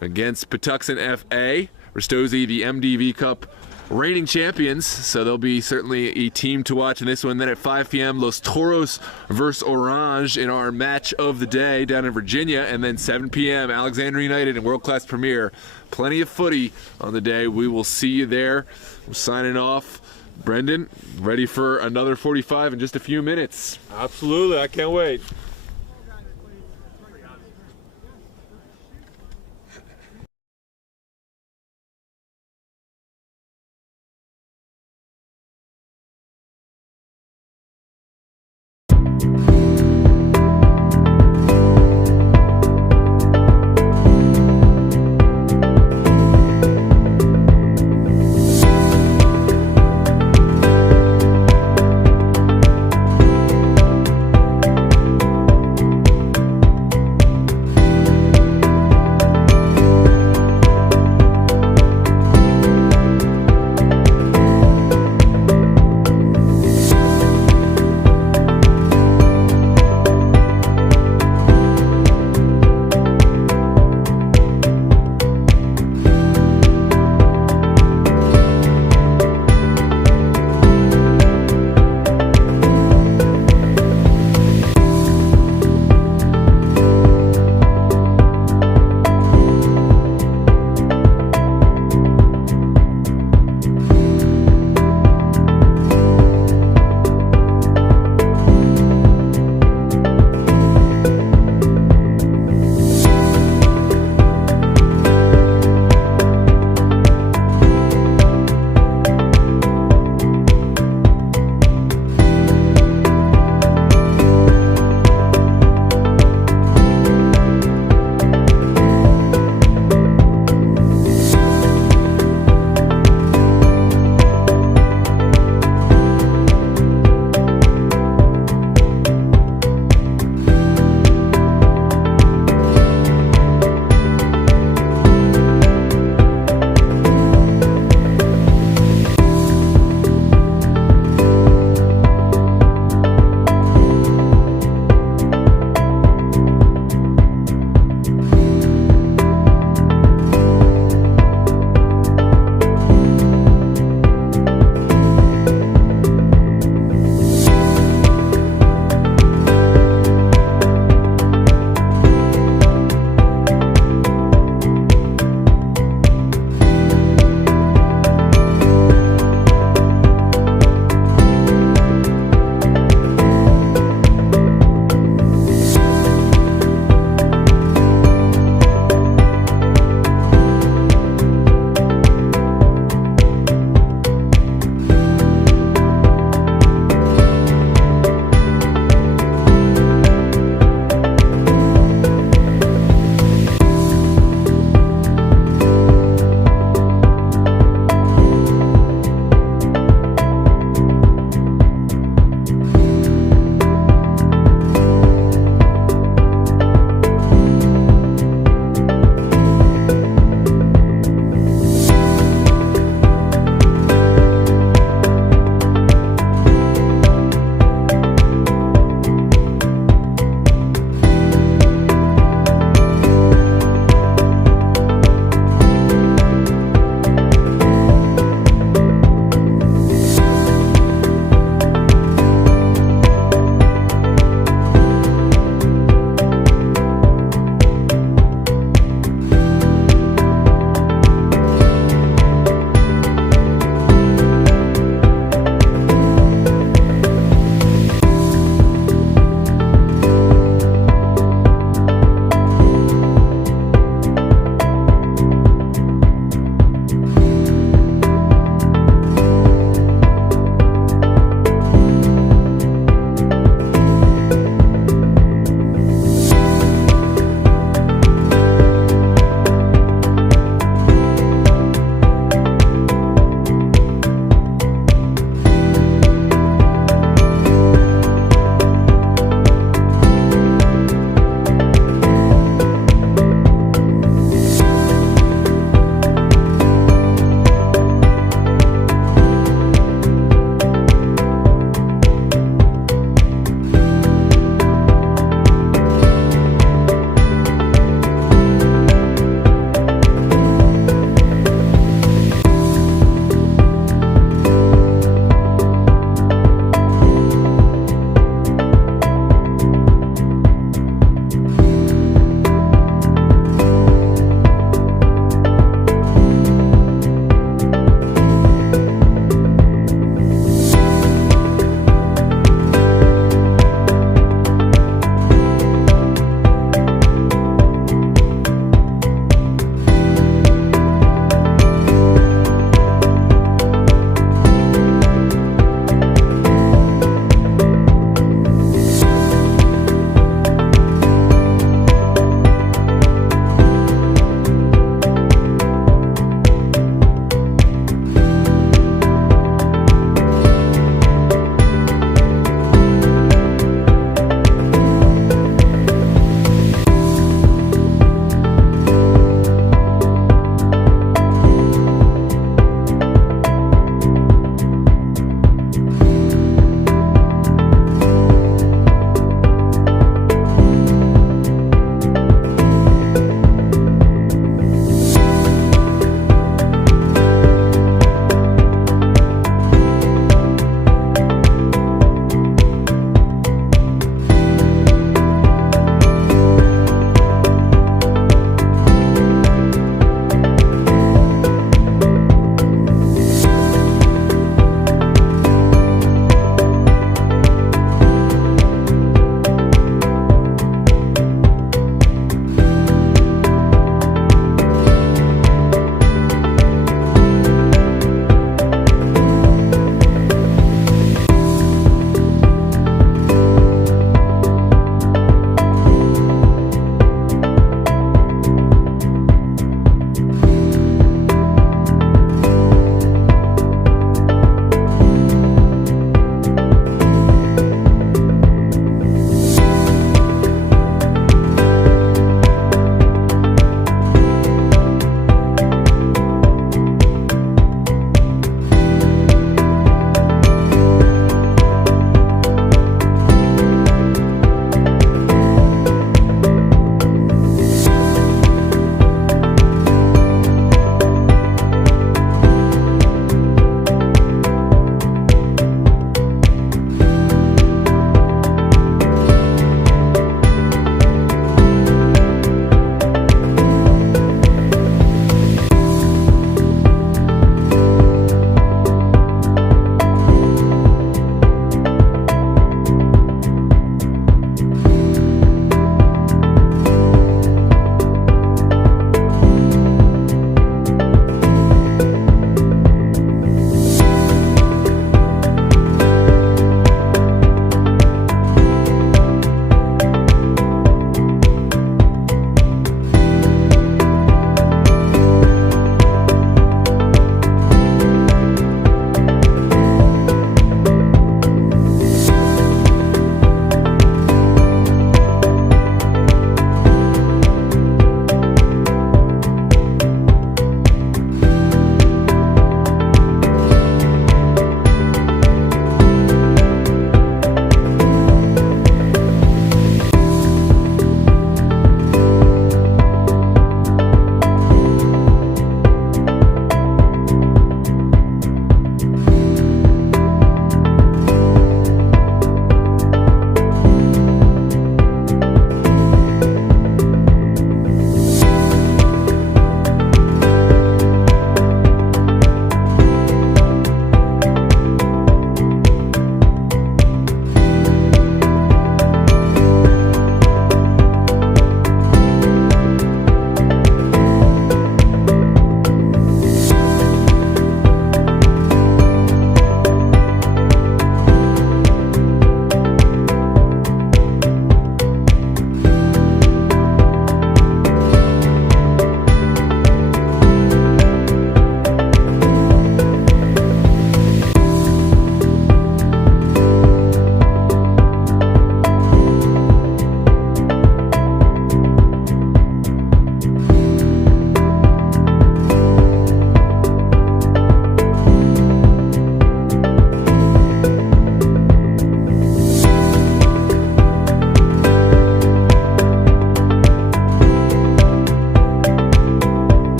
against Patuxent FA. Ristosi, the MDV Cup reigning champions, so there'll be certainly a team to watch in this one. Then at 5 p.m., Los Toros versus Orange in our match of the day down in Virginia. And then 7 p.m., Alexandria United and World Class Premier. Plenty of footy on the day. We will see you there. We're signing off. Brendan, ready for another 45 in just a few minutes. Absolutely, I can't wait.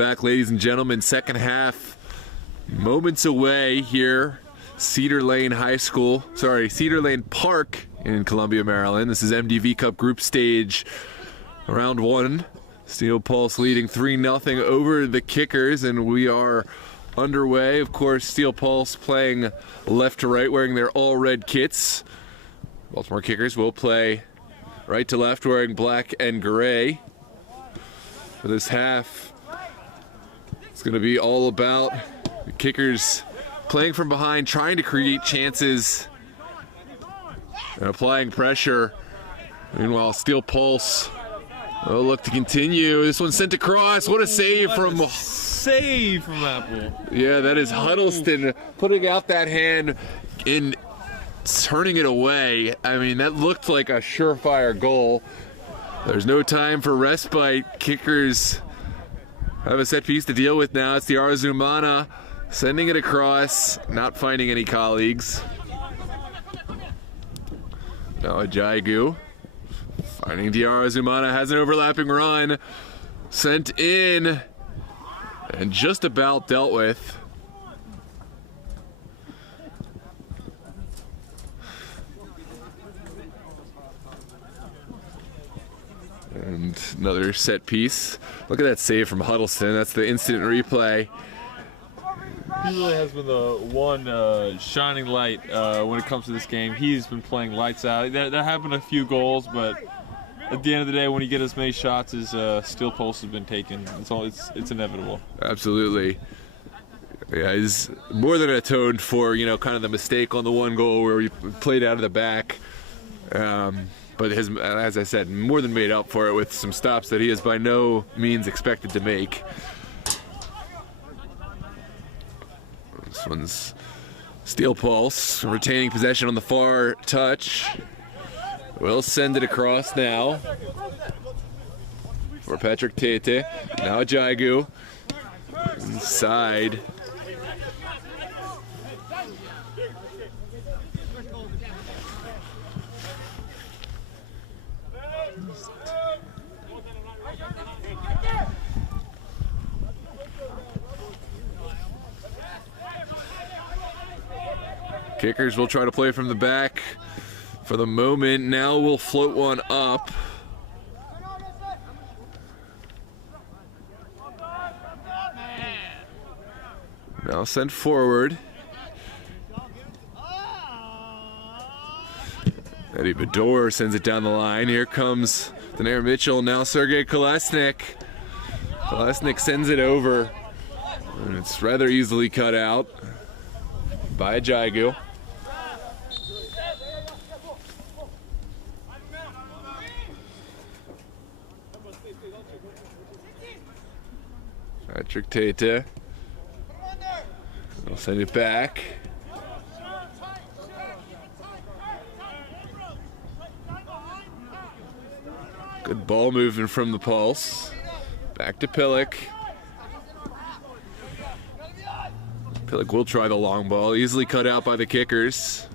back, ladies and gentlemen. Second half, moments away here. Cedar Lane Park in Columbia, Maryland. This is MDV Cup group stage, round 1. Steel Pulse leading 3-0 over the Kickers, and we are underway. Of course, Steel Pulse playing left to right, wearing their all-red kits. Baltimore Kickers will play right to left, wearing black and gray. For this half, it's going to be all about the Kickers playing from behind, trying to create chances and applying pressure. Meanwhile, Steel Pulse will look to continue. This one sent across. What a save from Apple. Yeah, that is Huddleston putting out that hand and turning it away. I mean, that looked like a surefire goal. There's no time for respite. Kickers have a set piece to deal with now. It's the Arzumana sending it across, not finding any colleagues. Now a Jaigu finding Diarra Zumana, has an overlapping run, sent in, and just about dealt with. And another set piece. Look at that save from Huddleston. That's the instant replay. He really has been the one shining light when it comes to this game. He's been playing lights out. There have been a few goals, but at the end of the day, when you get as many shots as Steel Pulse has been taken, it's inevitable. Absolutely. Yeah, he's more than atoned for, kind of the mistake on the one goal where we played out of the back. But as I said, more than made up for it with some stops that he is by no means expected to make. This one's Steel Pulse retaining possession on the far touch. We'll send it across now for Patrick Tete. Now Jaigu inside. Kickers will try to play from the back for the moment. Now we'll float one up. Now sent forward. Eddie Bador sends it down the line. Here comes Daenerys Mitchell. Now Sergei Kolesnik. Kolesnik sends it over. And it's rather easily cut out by Jaigu. Patrick Tete. I'll send it back. Good ball movement from the Pulse. Back to Pillick. Pillick will try the long ball. Easily cut out by the Kickers.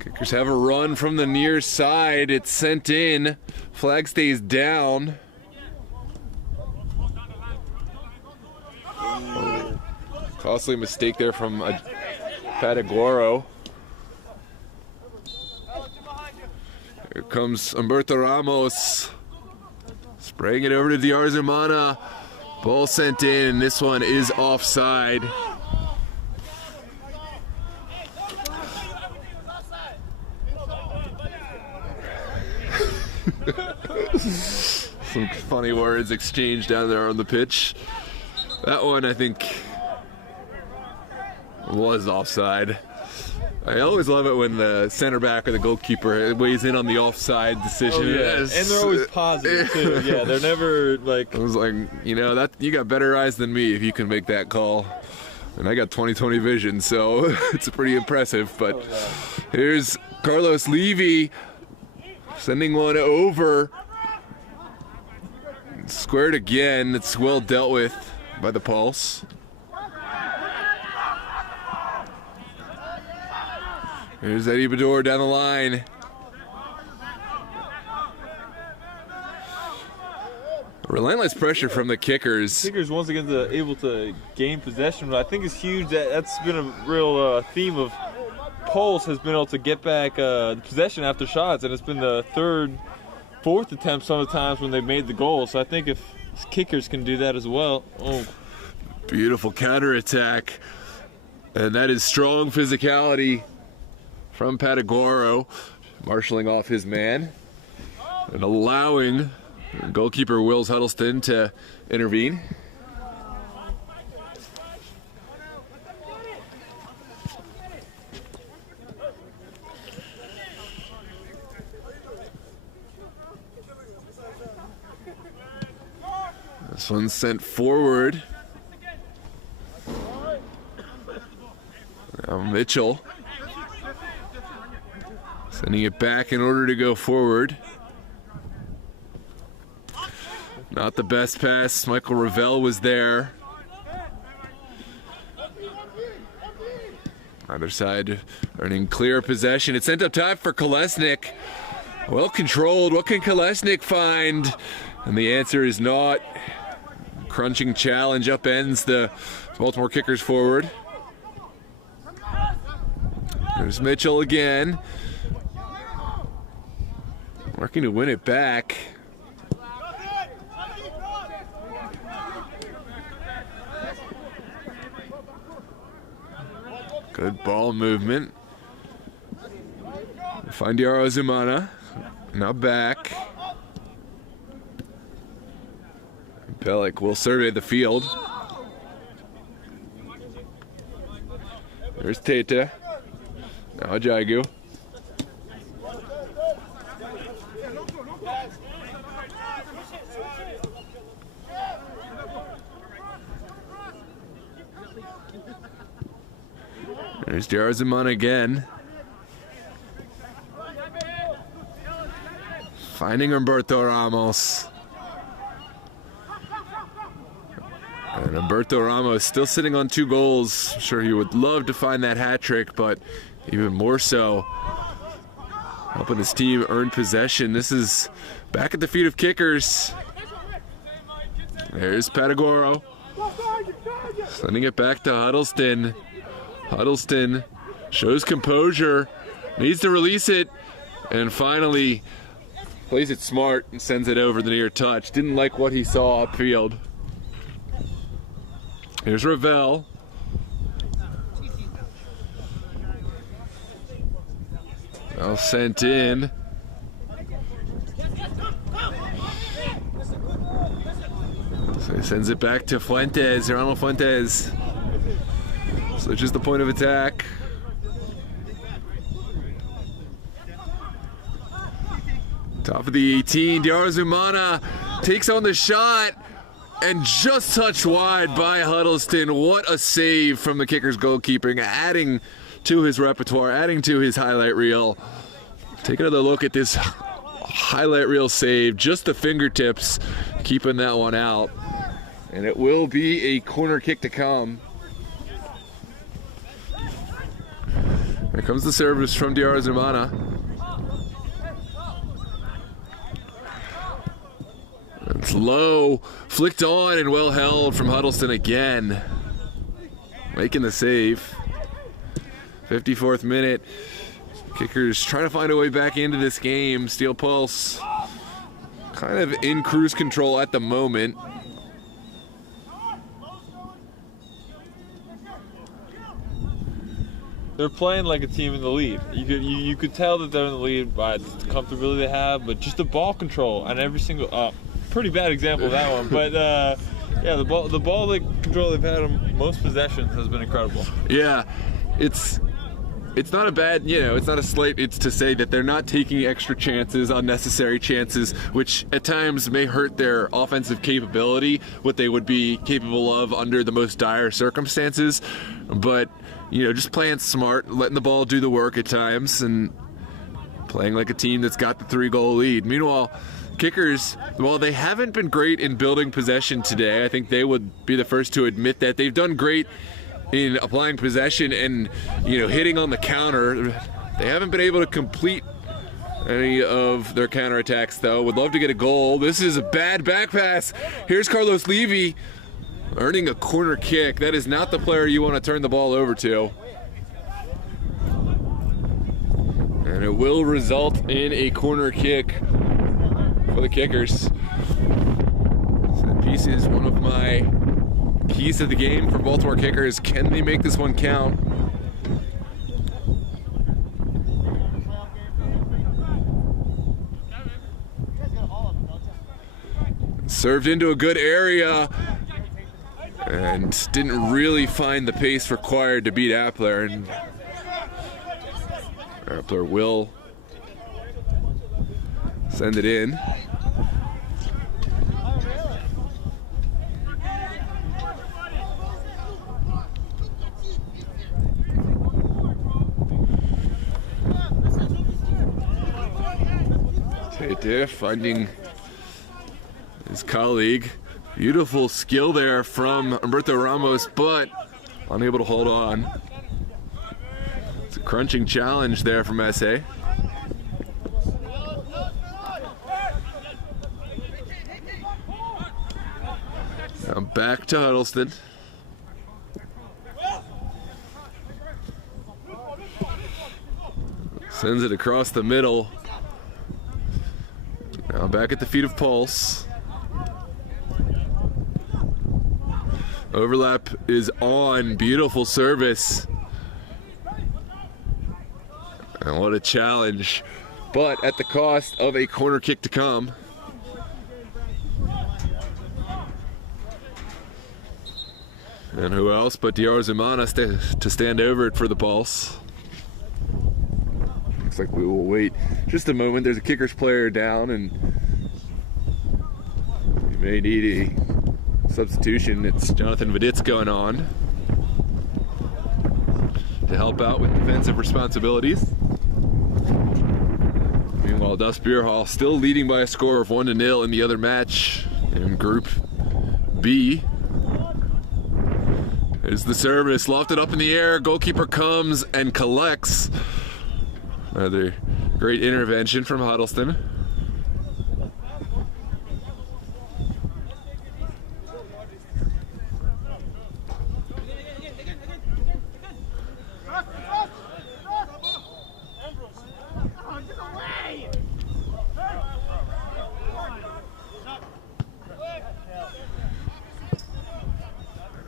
Kickers have a run from the near side. It's sent in. Flag stays down. Oh, costly mistake there from Pataguaro. Here comes Humberto Ramos. Spraying it over to Diarzumana. Ball sent in. This one is offside. Some funny words exchanged down there on the pitch. That one, I think, was offside. I always love it when the center back or the goalkeeper weighs in on the offside decision. Oh, yeah. And they're always positive too. Yeah, they're never like. I was like, that you got better eyes than me if you can make that call. And I got 20/20 vision, so it's pretty impressive. But here's Carlos Levy sending one over. Squared again. It's well dealt with by the Pulse. Here's Eddie Bador down the line. Relentless pressure from the kickers. Kickers once again able to gain possession. I think it's huge that's been a real theme of Pulse, has been able to get back possession after shots, and it's been the third, fourth attempt some of the times when they've made the goal. So I think if kickers can do that as well. Oh. Beautiful counterattack. And that is strong physicality from Patagoro, marshaling off his man and allowing goalkeeper Wills Huddleston to intervene. This one's sent forward. Now Mitchell sending it back in order to go forward. Not the best pass. Michael Ravel was there. Other side earning clear possession. It's sent up top for Kolesnik. Well controlled. What can Kolesnik find? And the answer is not. Crunching challenge upends the Baltimore kickers forward. There's Mitchell again. Working to win it back. Good ball movement. Fandiaro Zumana. Now back. Bellick will survey the field. There's Teta. Now Jagu. There's Jarzimana again. Finding Humberto Ramos. And Humberto Ramos still sitting on 2 goals. I'm sure he would love to find that hat trick, but even more so, helping his team earn possession. This is back at the feet of kickers. There's Patagoro. Sending it back to Huddleston. Huddleston shows composure, needs to release it, and finally plays it smart and sends it over the near touch. Didn't like what he saw upfield. Here's Ravel. Well sent in. So he sends it back to Fuentes, Ronald Fuentes. Switches the point of attack. Top of the 18, Diarzumana takes on the shot and just touched wide by Huddleston. What a save from the kicker's goalkeeping, adding to his repertoire, adding to his highlight reel. Take another look at this highlight reel save, just the fingertips keeping that one out. And it will be a corner kick to come. Here comes the service from Diarzumana. It's low, flicked on and well held from Huddleston again. Making the save. 54th minute. Kickers trying to find a way back into this game. Steel Pulse kind of in cruise control at the moment. They're playing like a team in the lead. You could tell that they're in the lead by the comfortability they have, but just the ball control and every single pretty bad example of that one. But yeah, the ball control they've had on most possessions has been incredible. Yeah, it's not a bad, it's not a slight. It's to say that they're not taking extra chances, unnecessary chances, which at times may hurt their offensive capability, what they would be capable of under the most dire circumstances. But just playing smart, letting the ball do the work at times, and playing like a team that's got the 3-goal lead. Meanwhile, kickers, while they haven't been great in building possession today, I think they would be the first to admit that. They've done great in applying possession and hitting on the counter. They haven't been able to complete any of their counterattacks, though. Would love to get a goal. This is a bad back pass. Here's Carlos Levy earning a corner kick. That is not the player you want to turn the ball over to. And it will result in a corner kick for the Kickers. Set piece is one of my keys to the game for Baltimore Kickers. Can they make this one count? Served into a good area and didn't really find the pace required to beat Appler, and Appler will send it in. Tete finding his colleague. Beautiful skill there from Humberto Ramos, but unable to hold on. It's a crunching challenge there from SA. Now back to Huddleston. Sends it across the middle. Now back at the feet of Pulse. Overlap is on. Beautiful service. And what a challenge. But at the cost of a corner kick to come. And who else but Diarra Zumana to stand over it for the Pulse. Looks like we will wait just a moment. There's a Kickers player down, and we may need a substitution. It's Jonathan Viditz going on to help out with defensive responsibilities. Meanwhile, Dus Beerhall still leading by a score of 1-0 in the other match in Group B. There's the service, lofted up in the air. Goalkeeper comes and collects. Another great intervention from Huddleston.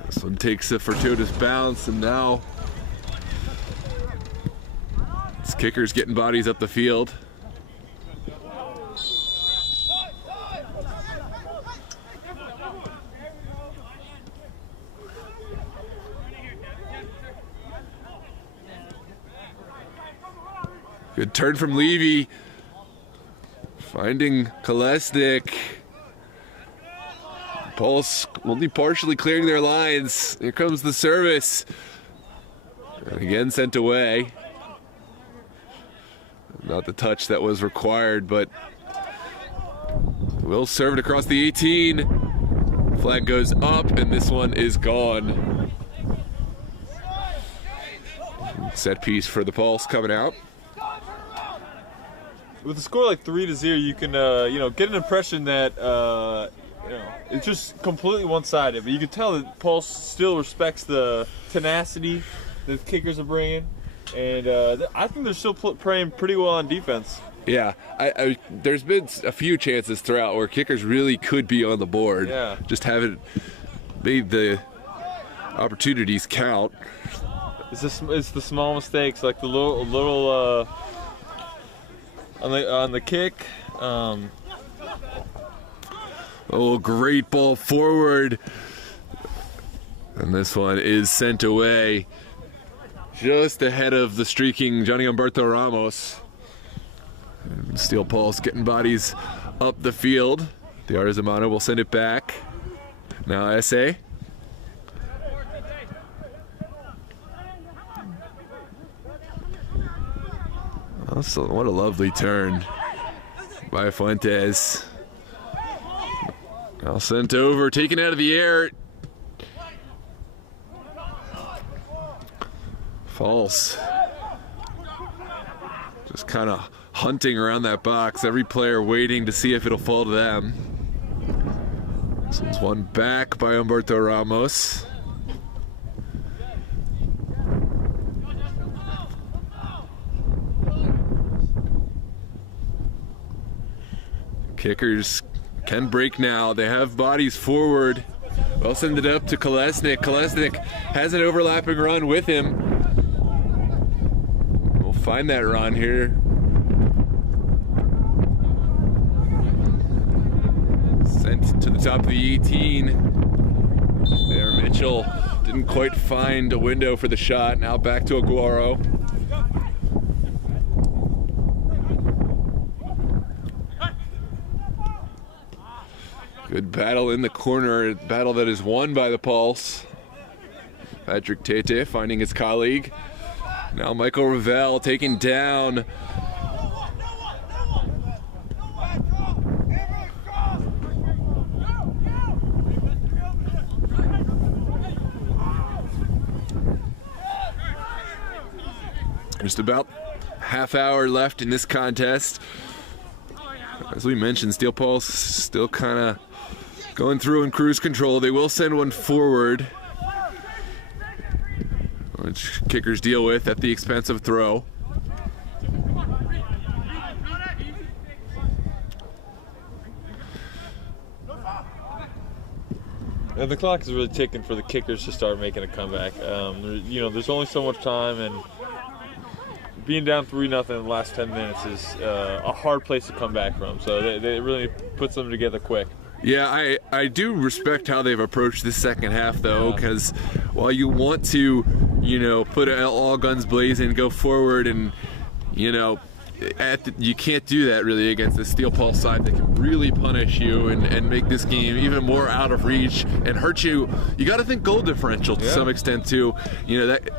This one takes a fortuitous bounce, and now it's Kickers getting bodies up the field. Good turn from Levy. Finding Kolesnik. Pulse only partially clearing their lines. Here comes the service. And again sent away. Not the touch that was required, but will serve it across the 18. Flag goes up, and this one is gone. Set piece for the Pulse coming out. With a score like 3-0, you can get an impression that it's just completely one-sided. But you can tell that Pulse still respects the tenacity that the Kickers are bringing, and I think they're still playing pretty well on defense. Yeah, there's been a few chances throughout where Kickers really could be on the board. Yeah. Just haven't made the opportunities count. It's the small mistakes, like the little on the kick. Oh, great ball forward. And this one is sent away just ahead of the streaking Johnny Humberto Ramos. And Steel Pulse getting bodies up the field. The Arizamana will send it back. Now SA. Also, what a lovely turn by Fuentes. Now sent over, taken out of the air. False. Just kind of hunting around that box. Every player waiting to see if it'll fall to them. This one's won back by Humberto Ramos. Kickers can break now. They have bodies forward. They'll send it up to Kolesnik. Kolesnik has an overlapping run with him. We'll find that run here. Sent to the top of the 18. There, Mitchell didn't quite find a window for the shot. Now back to Aguero. Good battle in the corner, a battle that is won by the Pulse. Patrick Tete finding his colleague. Now Michael Ravel taken down. Just about half hour left in this contest. As we mentioned, Steel Pulse still kind of going through in cruise control. They will send one forward, which kickers deal with at the expense of throw. And the clock is really ticking for the kickers to start making a comeback. There's only so much time, and being down 3-0 in the last 10 minutes is a hard place to come back from. So they really put something together quick. Yeah, I do respect how they've approached this second half, though, because while you want to, put all guns blazing, go forward, and, you can't do that really against the Steel Pulse side that can really punish you and make this game even more out of reach and hurt you. You got to think goal differential to some extent, too. That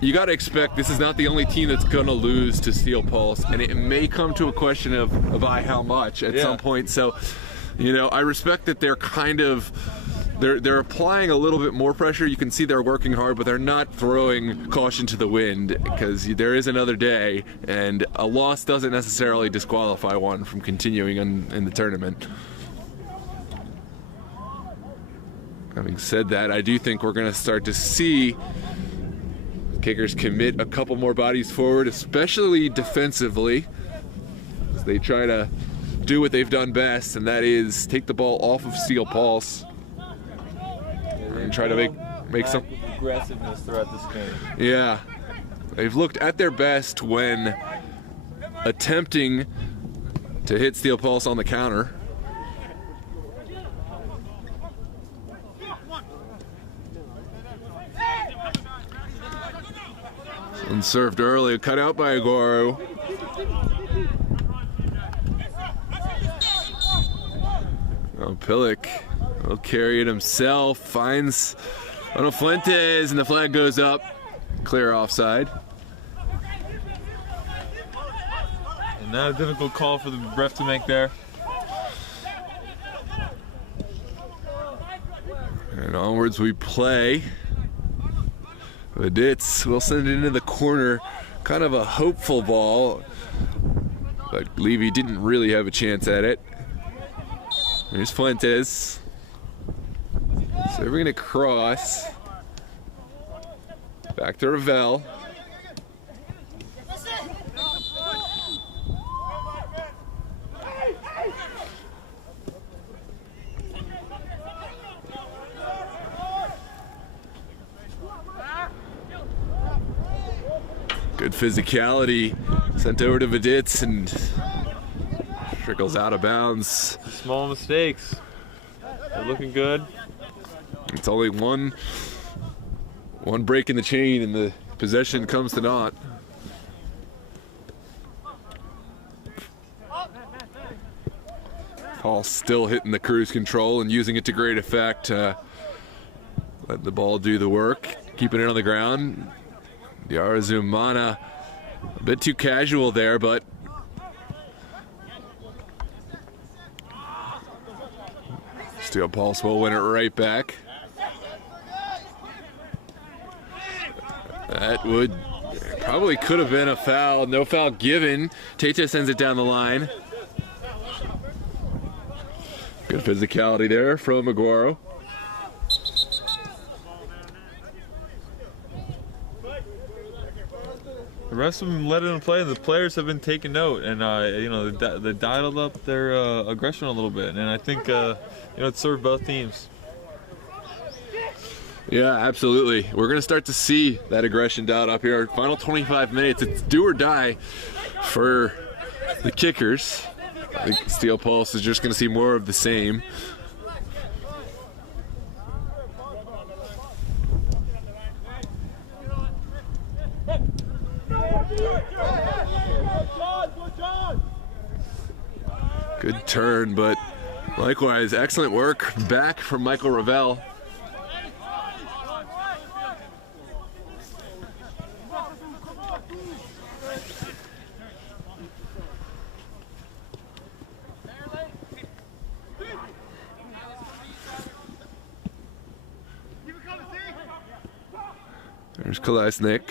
you got to expect this is not the only team that's going to lose to Steel Pulse, and it may come to a question of by how much at some point. So, I respect that they're kind of they're applying a little bit more pressure. You can see they're working hard, but they're not throwing caution to the wind because there is another day, and a loss doesn't necessarily disqualify one from continuing in the tournament. Having said that, I do think we're going to start to see kickers commit a couple more bodies forward, especially defensively, as they try to do what they've done best, and that is take the ball off of Steel Pulse and try to make some aggressiveness throughout this game. Yeah, they've looked at their best when attempting to hit Steel Pulse on the counter. One served early, cut out by Aguero. Pillick will carry it himself, finds Ono Fuentes, and the flag goes up. Clear offside. And not a difficult call for the ref to make there. And onwards we play. Viditz will send it into the corner. Kind of a hopeful ball, but Levy didn't really have a chance at it. There's Fuentes. So we're going to cross. Back to Ravel. Good physicality. Sent over to Viditz and trickles out of bounds. Small mistakes. They're looking good. It's only one break in the chain and the possession comes to naught. Paul still hitting the cruise control and using it to great effect. Let the ball do the work, keeping it on the ground. Yarazumana a bit too casual there, but Steel Pulse will win it right back. That would Probably could have been a foul. No foul given. Tate sends it down the line. Good physicality there from Aguero. The rest of them letting them play. The players have been taking note, and you know, they dialed up their aggression a little bit, and I think you know, it served both teams. Yeah, absolutely. We're going to start to see that aggression dialed up here. Final 25 minutes. It's do or die for the kickers. I think Steel Pulse is just going to see more of the same. Good turn, but likewise, excellent work back from Michael Ravel. There's Kolesnik.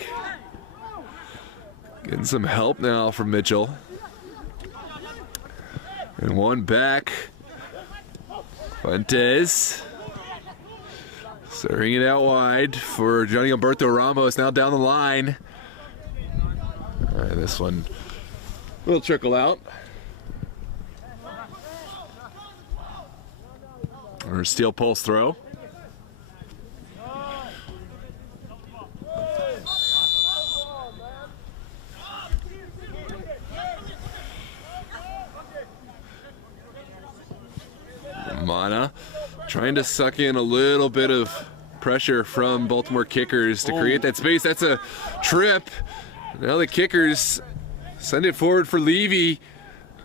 Getting some help now from Mitchell. And one back. Fuentes. Serving it out wide for Johnny Alberto Ramos. Now down the line. All right, this one will trickle out. Or a Steel Pulse throw. Mana trying to suck in a little bit of pressure from Baltimore kickers to create that space. That's a trip. Now the kickers send it forward for Levy.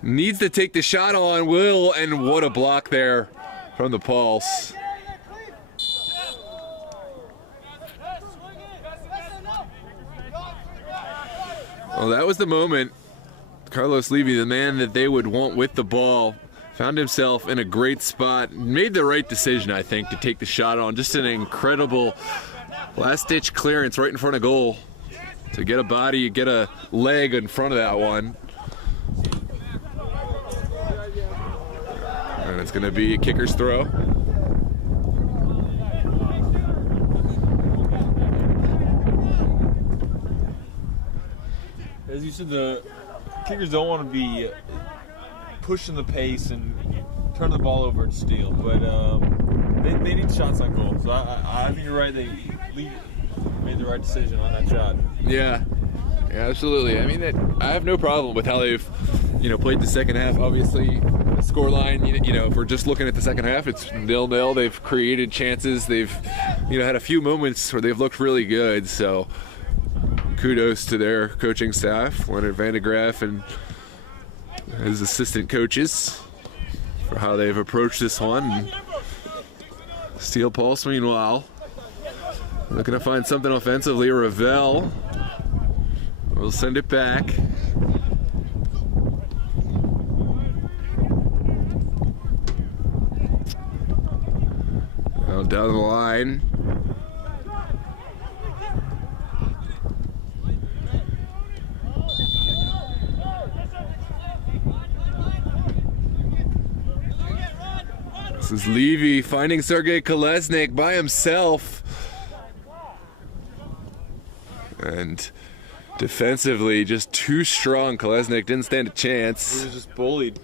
Needs to take the shot on Will, and what a block there from the Pulse. Well, that was the moment. Carlos Levy, the man that they would want with the ball, found himself in a great spot, made the right decision, I think, to take the shot on. Just an incredible last-ditch clearance right in front of goal to get a body, get a leg in front of that one. And it's going to be a kicker's throw. As you said, the kickers don't want to be pushing the pace and turn the ball over and steal, but they need shots on goal. So I think you're right. They made the right decision on that shot. Yeah, absolutely. I mean, I have no problem with how they've, played the second half. Obviously, the scoreline, if we're just looking at the second half, it's 0-0. They've created chances. They've, had a few moments where they've looked really good. So, kudos to their coaching staff, Leonard Van de Graaf and his assistant coaches, for how they've approached this one. Steel Pulse, meanwhile, looking to find something offensively. Ravel will send it back. Now down the line. This is Levy finding Sergei Kolesnik by himself. And defensively, just too strong. Kolesnik didn't stand a chance. He was just bullied.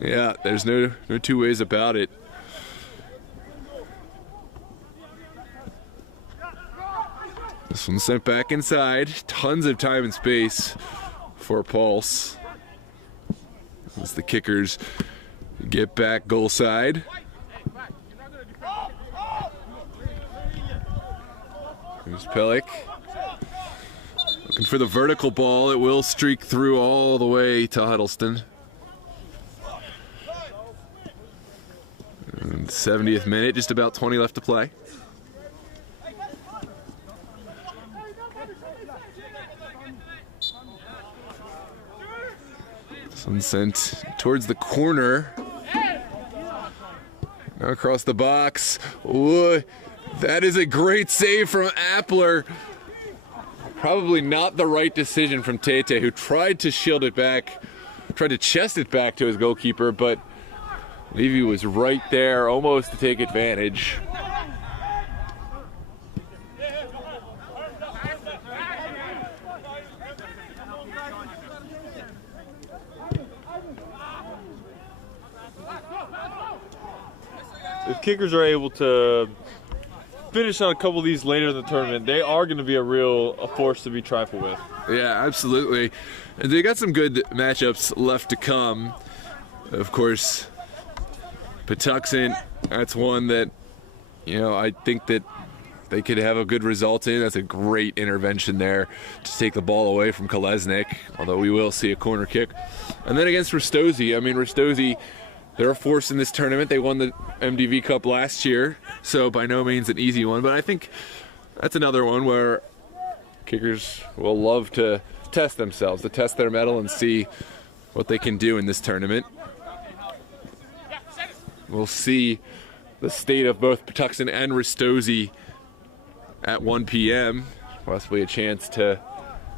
Yeah, there's no two ways about it. This one sent back inside. Tons of time and space for Pulse. As the kickers get back goal side. Here's Pellick. Looking for the vertical ball. It will streak through all the way to Huddleston. And 70th minute, just about 20 left to play. This one sent towards the corner. Now across the box. Ooh, that is a great save from Appler. Probably not the right decision from Tete, who tried to shield it back, tried to chest it back to his goalkeeper, but Levy was right there, almost to take advantage. If kickers are able to finish on a couple of these later in the tournament, they are going to be a force to be trifled with. Yeah, absolutely. And they got some good matchups left to come. Of course, Patuxent, that's one that, I think that they could have a good result in. That's a great intervention there to take the ball away from Kolesnik, although we will see a corner kick. And then against Ristosi, Ristosi, they're a force in this tournament. They won the MDV Cup last year, so by no means an easy one. But I think that's another one where kickers will love to test themselves, to test their mettle and see what they can do in this tournament. We'll see the state of both Patuxent and Ristosi at 1 p.m. Possibly a chance to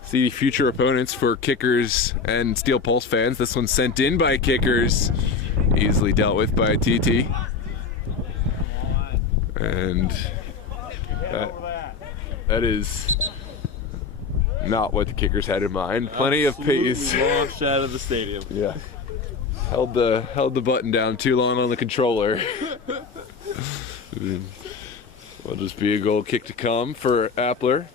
see future opponents for kickers and Steel Pulse fans. This one's sent in by kickers. Easily dealt with by TT. And that is not what the kickers had in mind. Plenty of pace. Launched out of the stadium. Yeah. Held the button down too long on the controller. Will just be a goal kick to come for Appler.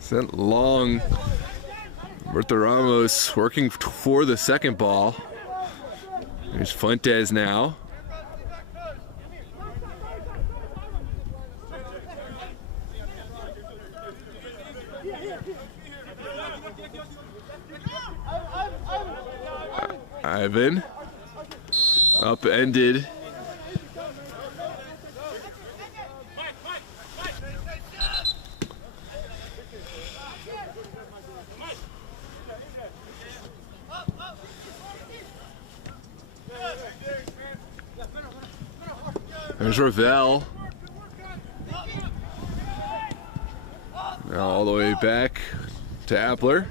Sent long. Bertha Ramos working for the second ball. There's Fuentes now. Ivan. Upended. There's Ravel. Now all the way back to Appler.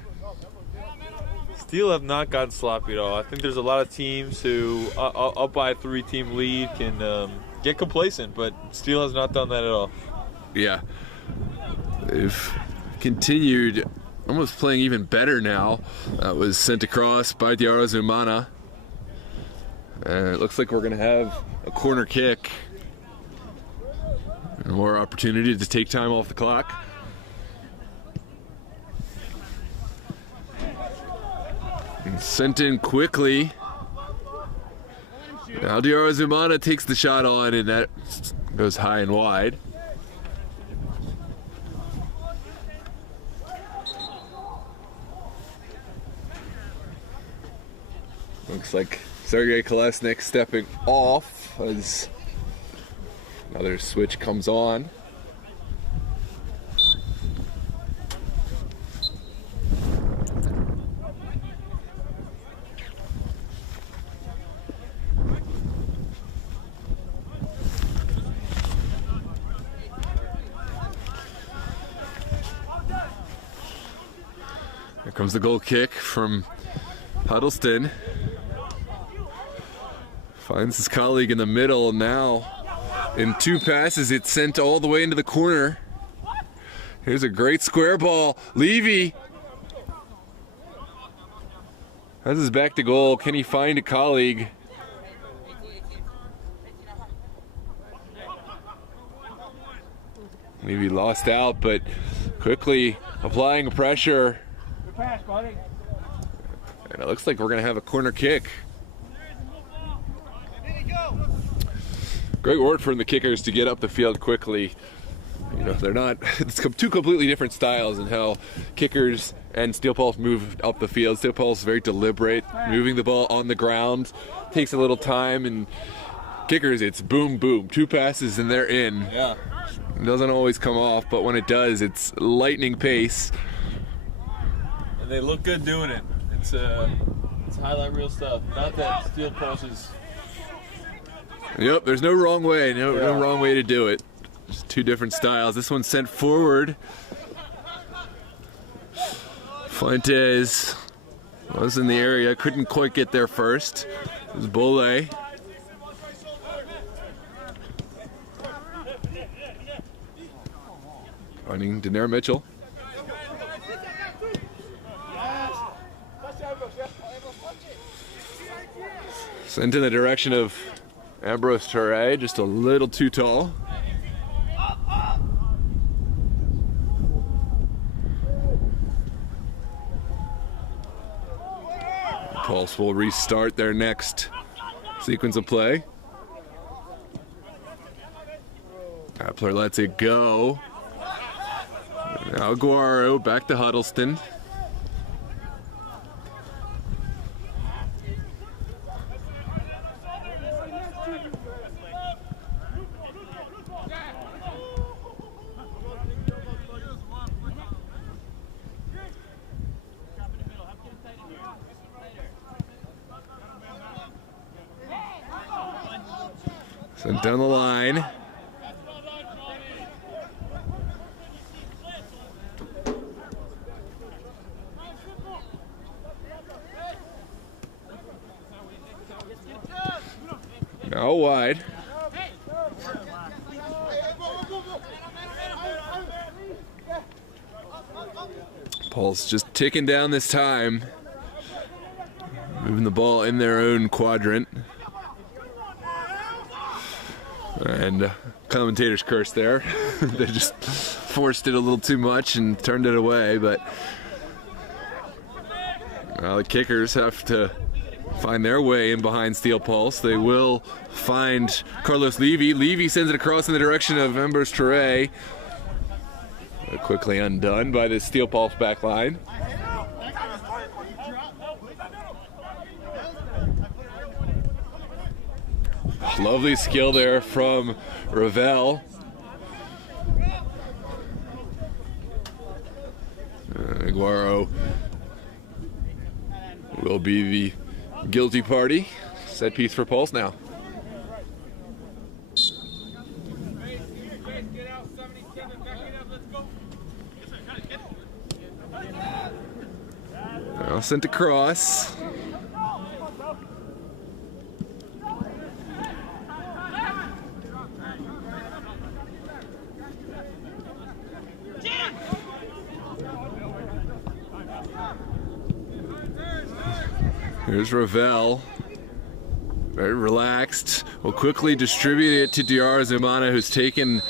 Steel have not gotten sloppy at all. I think there's a lot of teams who, up by a 3-team lead, can get complacent, but Steel has not done that at all. Yeah. They've continued almost playing even better now. That was sent across by Diarra Zumana. And it looks like we're going to have a corner kick. And more opportunity to take time off the clock. And sent in quickly. Now Diarra Zumana takes the shot on, and that goes high and wide. Looks like Sergei Kolesnik stepping off as another switch comes on. Here comes the goal kick from Huddleston. Finds his colleague in the middle now. In 2 passes, it's sent all the way into the corner. Here's a great square ball. Levy has his back to goal. Can he find a colleague? Levy lost out, but quickly applying pressure. Good pass, buddy. And it looks like we're going to have a corner kick. Great work from the kickers to get up the field quickly. You know, they're not, it's two completely different styles in how kickers and Steel Pulse move up the field. Steel Pulse is very deliberate, moving the ball on the ground, takes a little time, and kickers, it's boom, boom. 2 passes and they're in. Yeah. It doesn't always come off, but when it does, it's lightning pace. And they look good doing it. It's highlight reel stuff. Not that steel pulses. Yep, there's no wrong way. No wrong way to do it. Just two different styles. This one's sent forward. Fuentes was in the area, couldn't quite get there first. It was Bolle. Finding Daenerys Mitchell. Sent in the direction of Ambrose Toure, just a little too tall. Pulse will restart their next sequence of play. Appler lets it go. Now Guaro back to Huddleston. Sent down the line. Now wide. Pulse just ticking down this time. Moving the ball in their own quadrant. And commentators curse there. They just forced it a little too much and turned it away, but the kickers have to find their way in behind Steel Pulse. They will find Carlos Levy. Levy sends it across in the direction of Ambrose Toure. Quickly undone by the Steel Pulse back line. Lovely skill there from Ravel. Aguero will be the guilty party. Set piece for Pulse now. Now sent across. Here's Ravel, very relaxed. Will quickly distribute it to Diarra Zumana, who's taken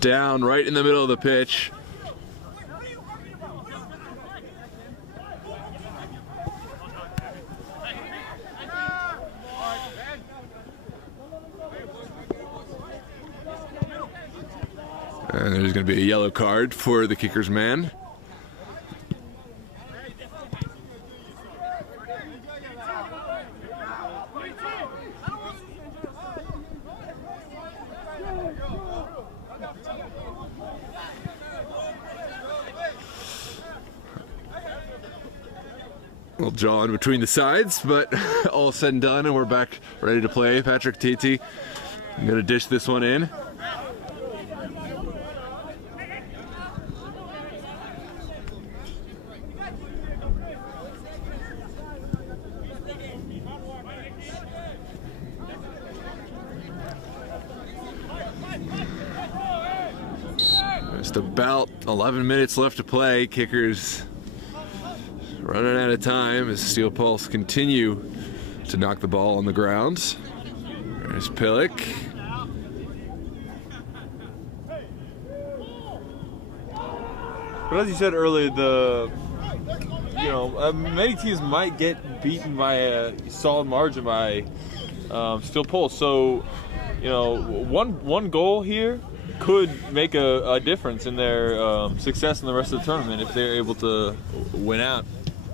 down right in the middle of the pitch. And there's going to be a yellow card for the kicker's man. Little John between the sides, but all said and done, and we're back ready to play. Patrick Titi, I'm going to dish this one in. Just about 11 minutes left to play. Kickers running out of time as Steel Pulse continue to knock the ball on the ground. There's Pillick. But as you said earlier, many teams might get beaten by a solid margin by Steel Pulse. So, one goal here could make a difference in their success in the rest of the tournament if they're able to win out.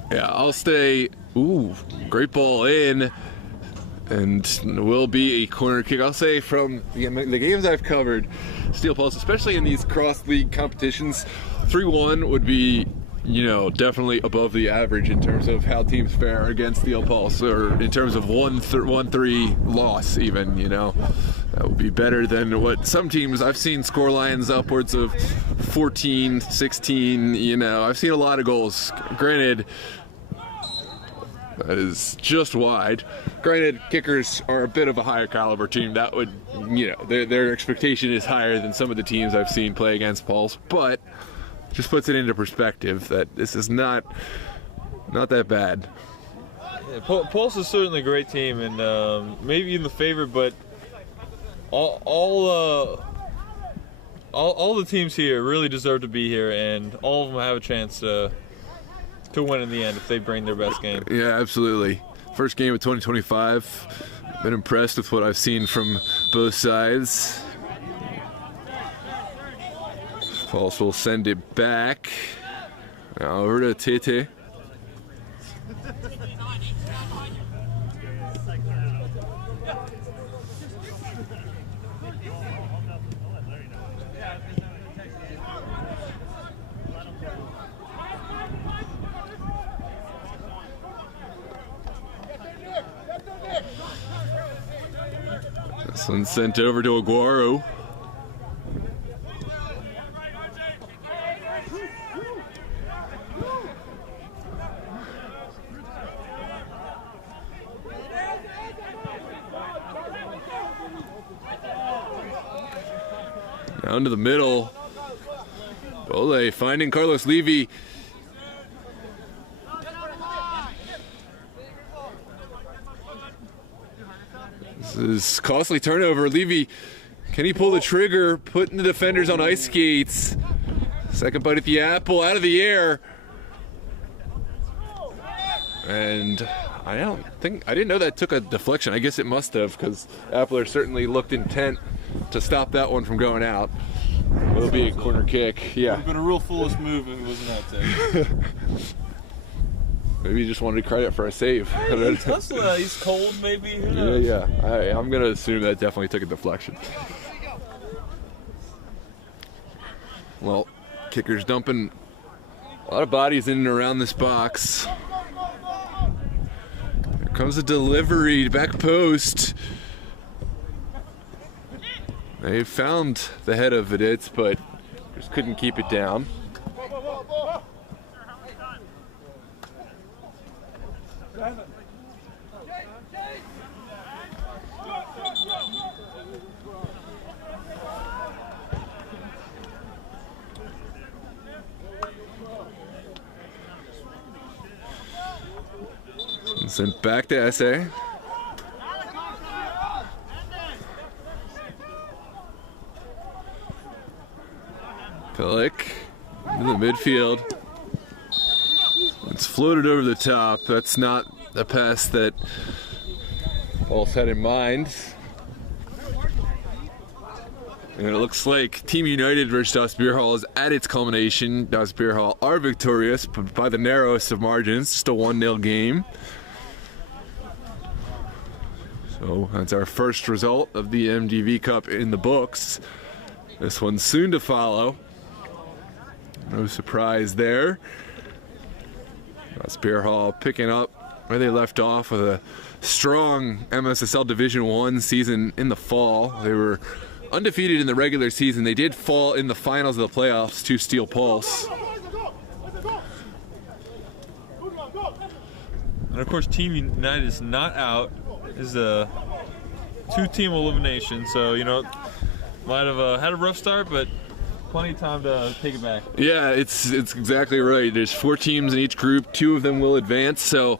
Yeah, I'll stay. Ooh, great ball in. and will be a corner kick. I'll say from the games I've covered, Steel Pulse, especially in these cross-league competitions, 3-1 would be, you know, definitely above the average in terms of how teams fare against Steel Pulse, or in terms of 1-3 loss even, you know. That would be better than what some teams, I've seen score lines upwards of 14, 16, you know. I've seen a lot of goals. Granted, that is just wide. Granted, kickers are a bit of a higher caliber team. That would, you know, their expectation is higher than some of the teams I've seen play against Pulse, but just puts it into perspective that this is not that bad. Yeah, Pulse is certainly a great team, and maybe even the favorite, but all the teams here really deserve to be here, and all of them have a chance to win in the end if they bring their best game. Yeah, absolutely. First game of 2025. Been impressed with what I've seen from both sides. Pulse will send it back. Now over to Tete. This one's sent over to Aguero. Down to the middle. Ole finding Carlos Levy. This is costly turnover. Levy, can he pull the trigger? Putting the defenders on ice skates. Second bite at the apple, out of the air. And I didn't know that took a deflection. I guess it must have, because Appler certainly looked intent to stop that one from going out. It'll be a corner kick. Yeah. It would have been a real foolish move if it wasn't that take. Maybe he just wanted credit for a save. He's cold, maybe. Who knows? Yeah. I'm gonna assume that definitely took a deflection. Well, kicker's dumping a lot of bodies in and around this box. Here comes a delivery, back post. They found the head of Viditz, but just couldn't keep it down. And sent back to SA. Pilic into the midfield. It's floated over the top. That's not the pass that Pulse had in mind. And it looks like Team United versus Das Beer Hall is at its culmination. Das Beer Hall are victorious, but by the narrowest of margins. Just a 1-0 game. So that's our first result of the MDV Cup in the books. This one's soon to follow. No surprise there. Spear Hall picking up where they left off with a strong MSSL Division I season in the fall. They were undefeated in the regular season. They did fall in the finals of the playoffs to Steel Pulse. And of course, Team United is not out. This is a 2-team elimination, so you know, might have had a rough start, but plenty of time to take it back. Yeah, it's exactly right. There's 4 teams in each group. 2 of them will advance, so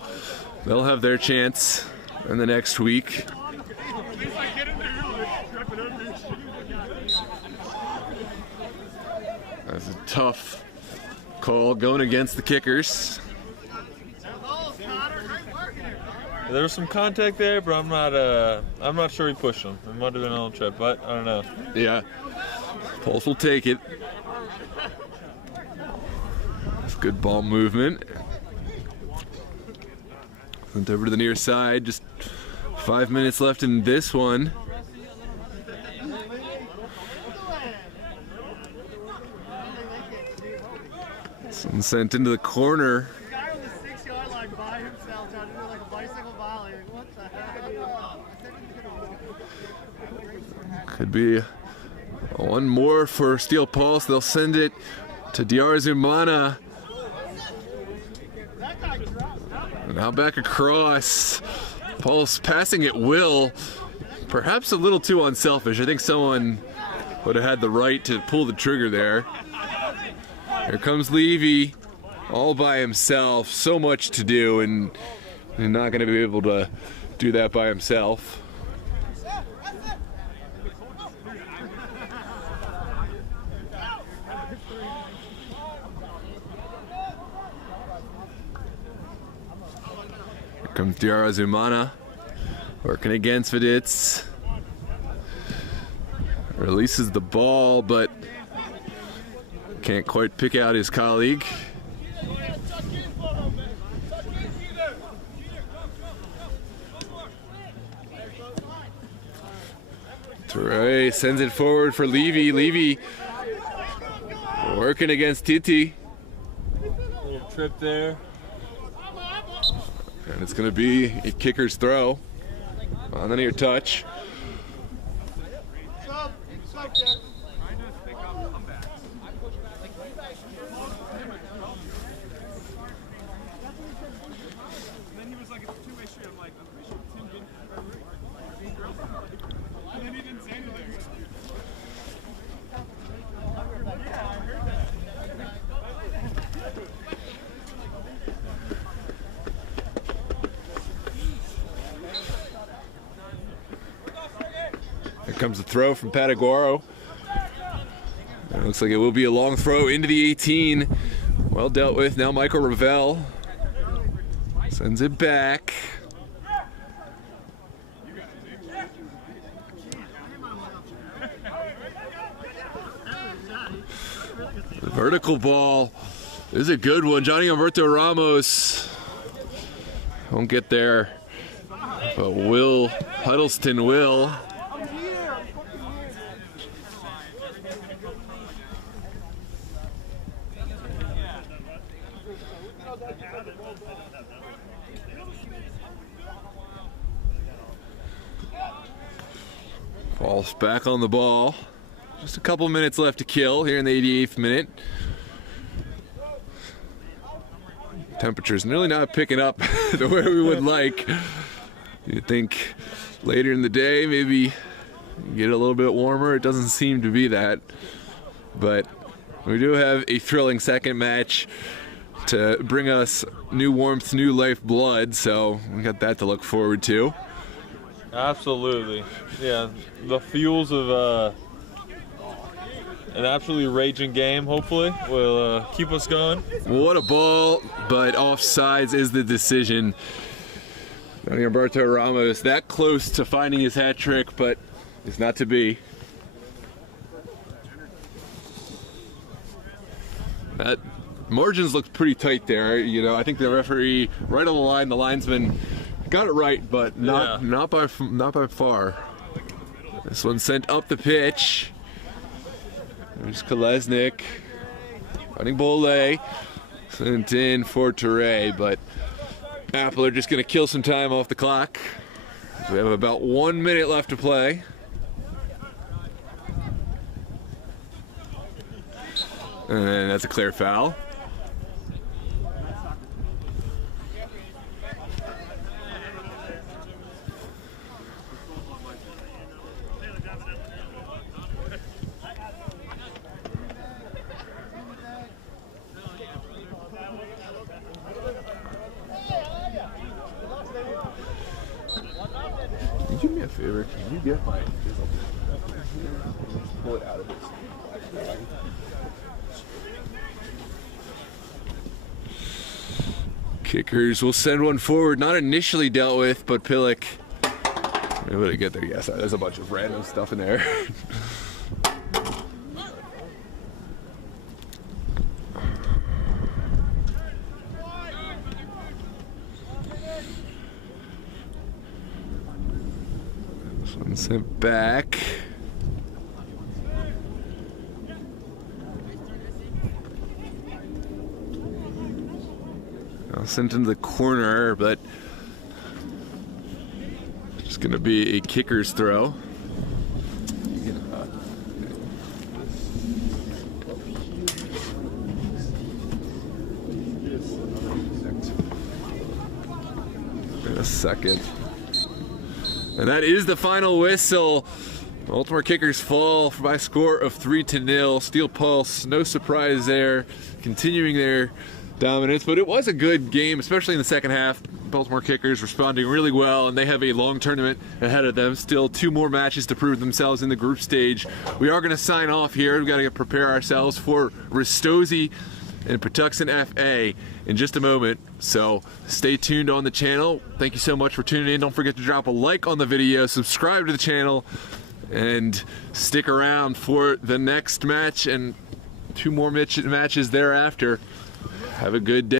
they'll have their chance in the next week. That's a tough call going against the kickers. There was some contact there, but I'm not sure he pushed him. It might have been a little trip, but I don't know. Yeah. Pulse will take it. That's good ball movement. Sent over to the near side, just 5 minutes left in this one. Someone sent into the corner. The guy on the 6-yard line by himself trying to do like a bicycle volley. What the heck? Could be one more for Steel Pulse. They'll send it to Diarzumana. Now back across. Pulse passing at will. Perhaps a little too unselfish. I think someone would have had the right to pull the trigger there. Here comes Levy, all by himself. So much to do, and not going to be able to do that by himself. Here comes Diarzumana, working against Viditz. Releases the ball, but can't quite pick out his colleague. Teray sends it forward for Levy. Levy working against Titi. Little trip there. And it's going to be a kicker's throw on the near touch. Here comes the throw from Pataguaro. It looks like it will be a long throw into the 18. Well dealt with. Now Michael Ravel sends it back. The vertical ball is a good one. Johnny Humberto Ramos won't get there, but Will Huddleston will. Falls back on the ball. Just a couple minutes left to kill here in the 88th minute. Temperature's nearly not picking up the way we would like. You'd think later in the day maybe get a little bit warmer. It doesn't seem to be that. But we do have a thrilling second match to bring us new warmth, new life blood, so we got that to look forward to. Absolutely. Yeah, the fuels of an absolutely raging game, hopefully, will keep us going. What a ball, but offsides is the decision. Johnny Humberto Ramos that close to finding his hat trick, but it's not to be. That margins looked pretty tight there. You know, I think the referee right on the line, the linesman got it right, but not by far. This one sent up the pitch. There's Kolesnik. Running Bolay. Sent in for Teray, but Apple are just going to kill some time off the clock. We have about 1 minute left to play. And that's a clear foul. Can you do me a favor? Can you get my pull it out of it? Kickers will send one forward, not initially dealt with, but Pillock able to get there. Yes, there's a bunch of random stuff in there. Sent back. Sent into the corner, but it's going to be a kicker's throw. In a second. And that is the final whistle. Baltimore Kickers fall by a score of 3-0. Steel Pulse, no surprise there, continuing their dominance, but it was a good game, especially in the second half. Baltimore Kickers responding really well, and they have a long tournament ahead of them. Still 2 more matches to prove themselves in the group stage. We are going to sign off here. We've got to prepare ourselves for Ristosi and Patuxent FA in just a moment, so stay tuned on the channel. Thank you so much for tuning in. Don't forget to drop a like on the video, subscribe to the channel, and stick around for the next match and 2 more matches thereafter. Have a good day.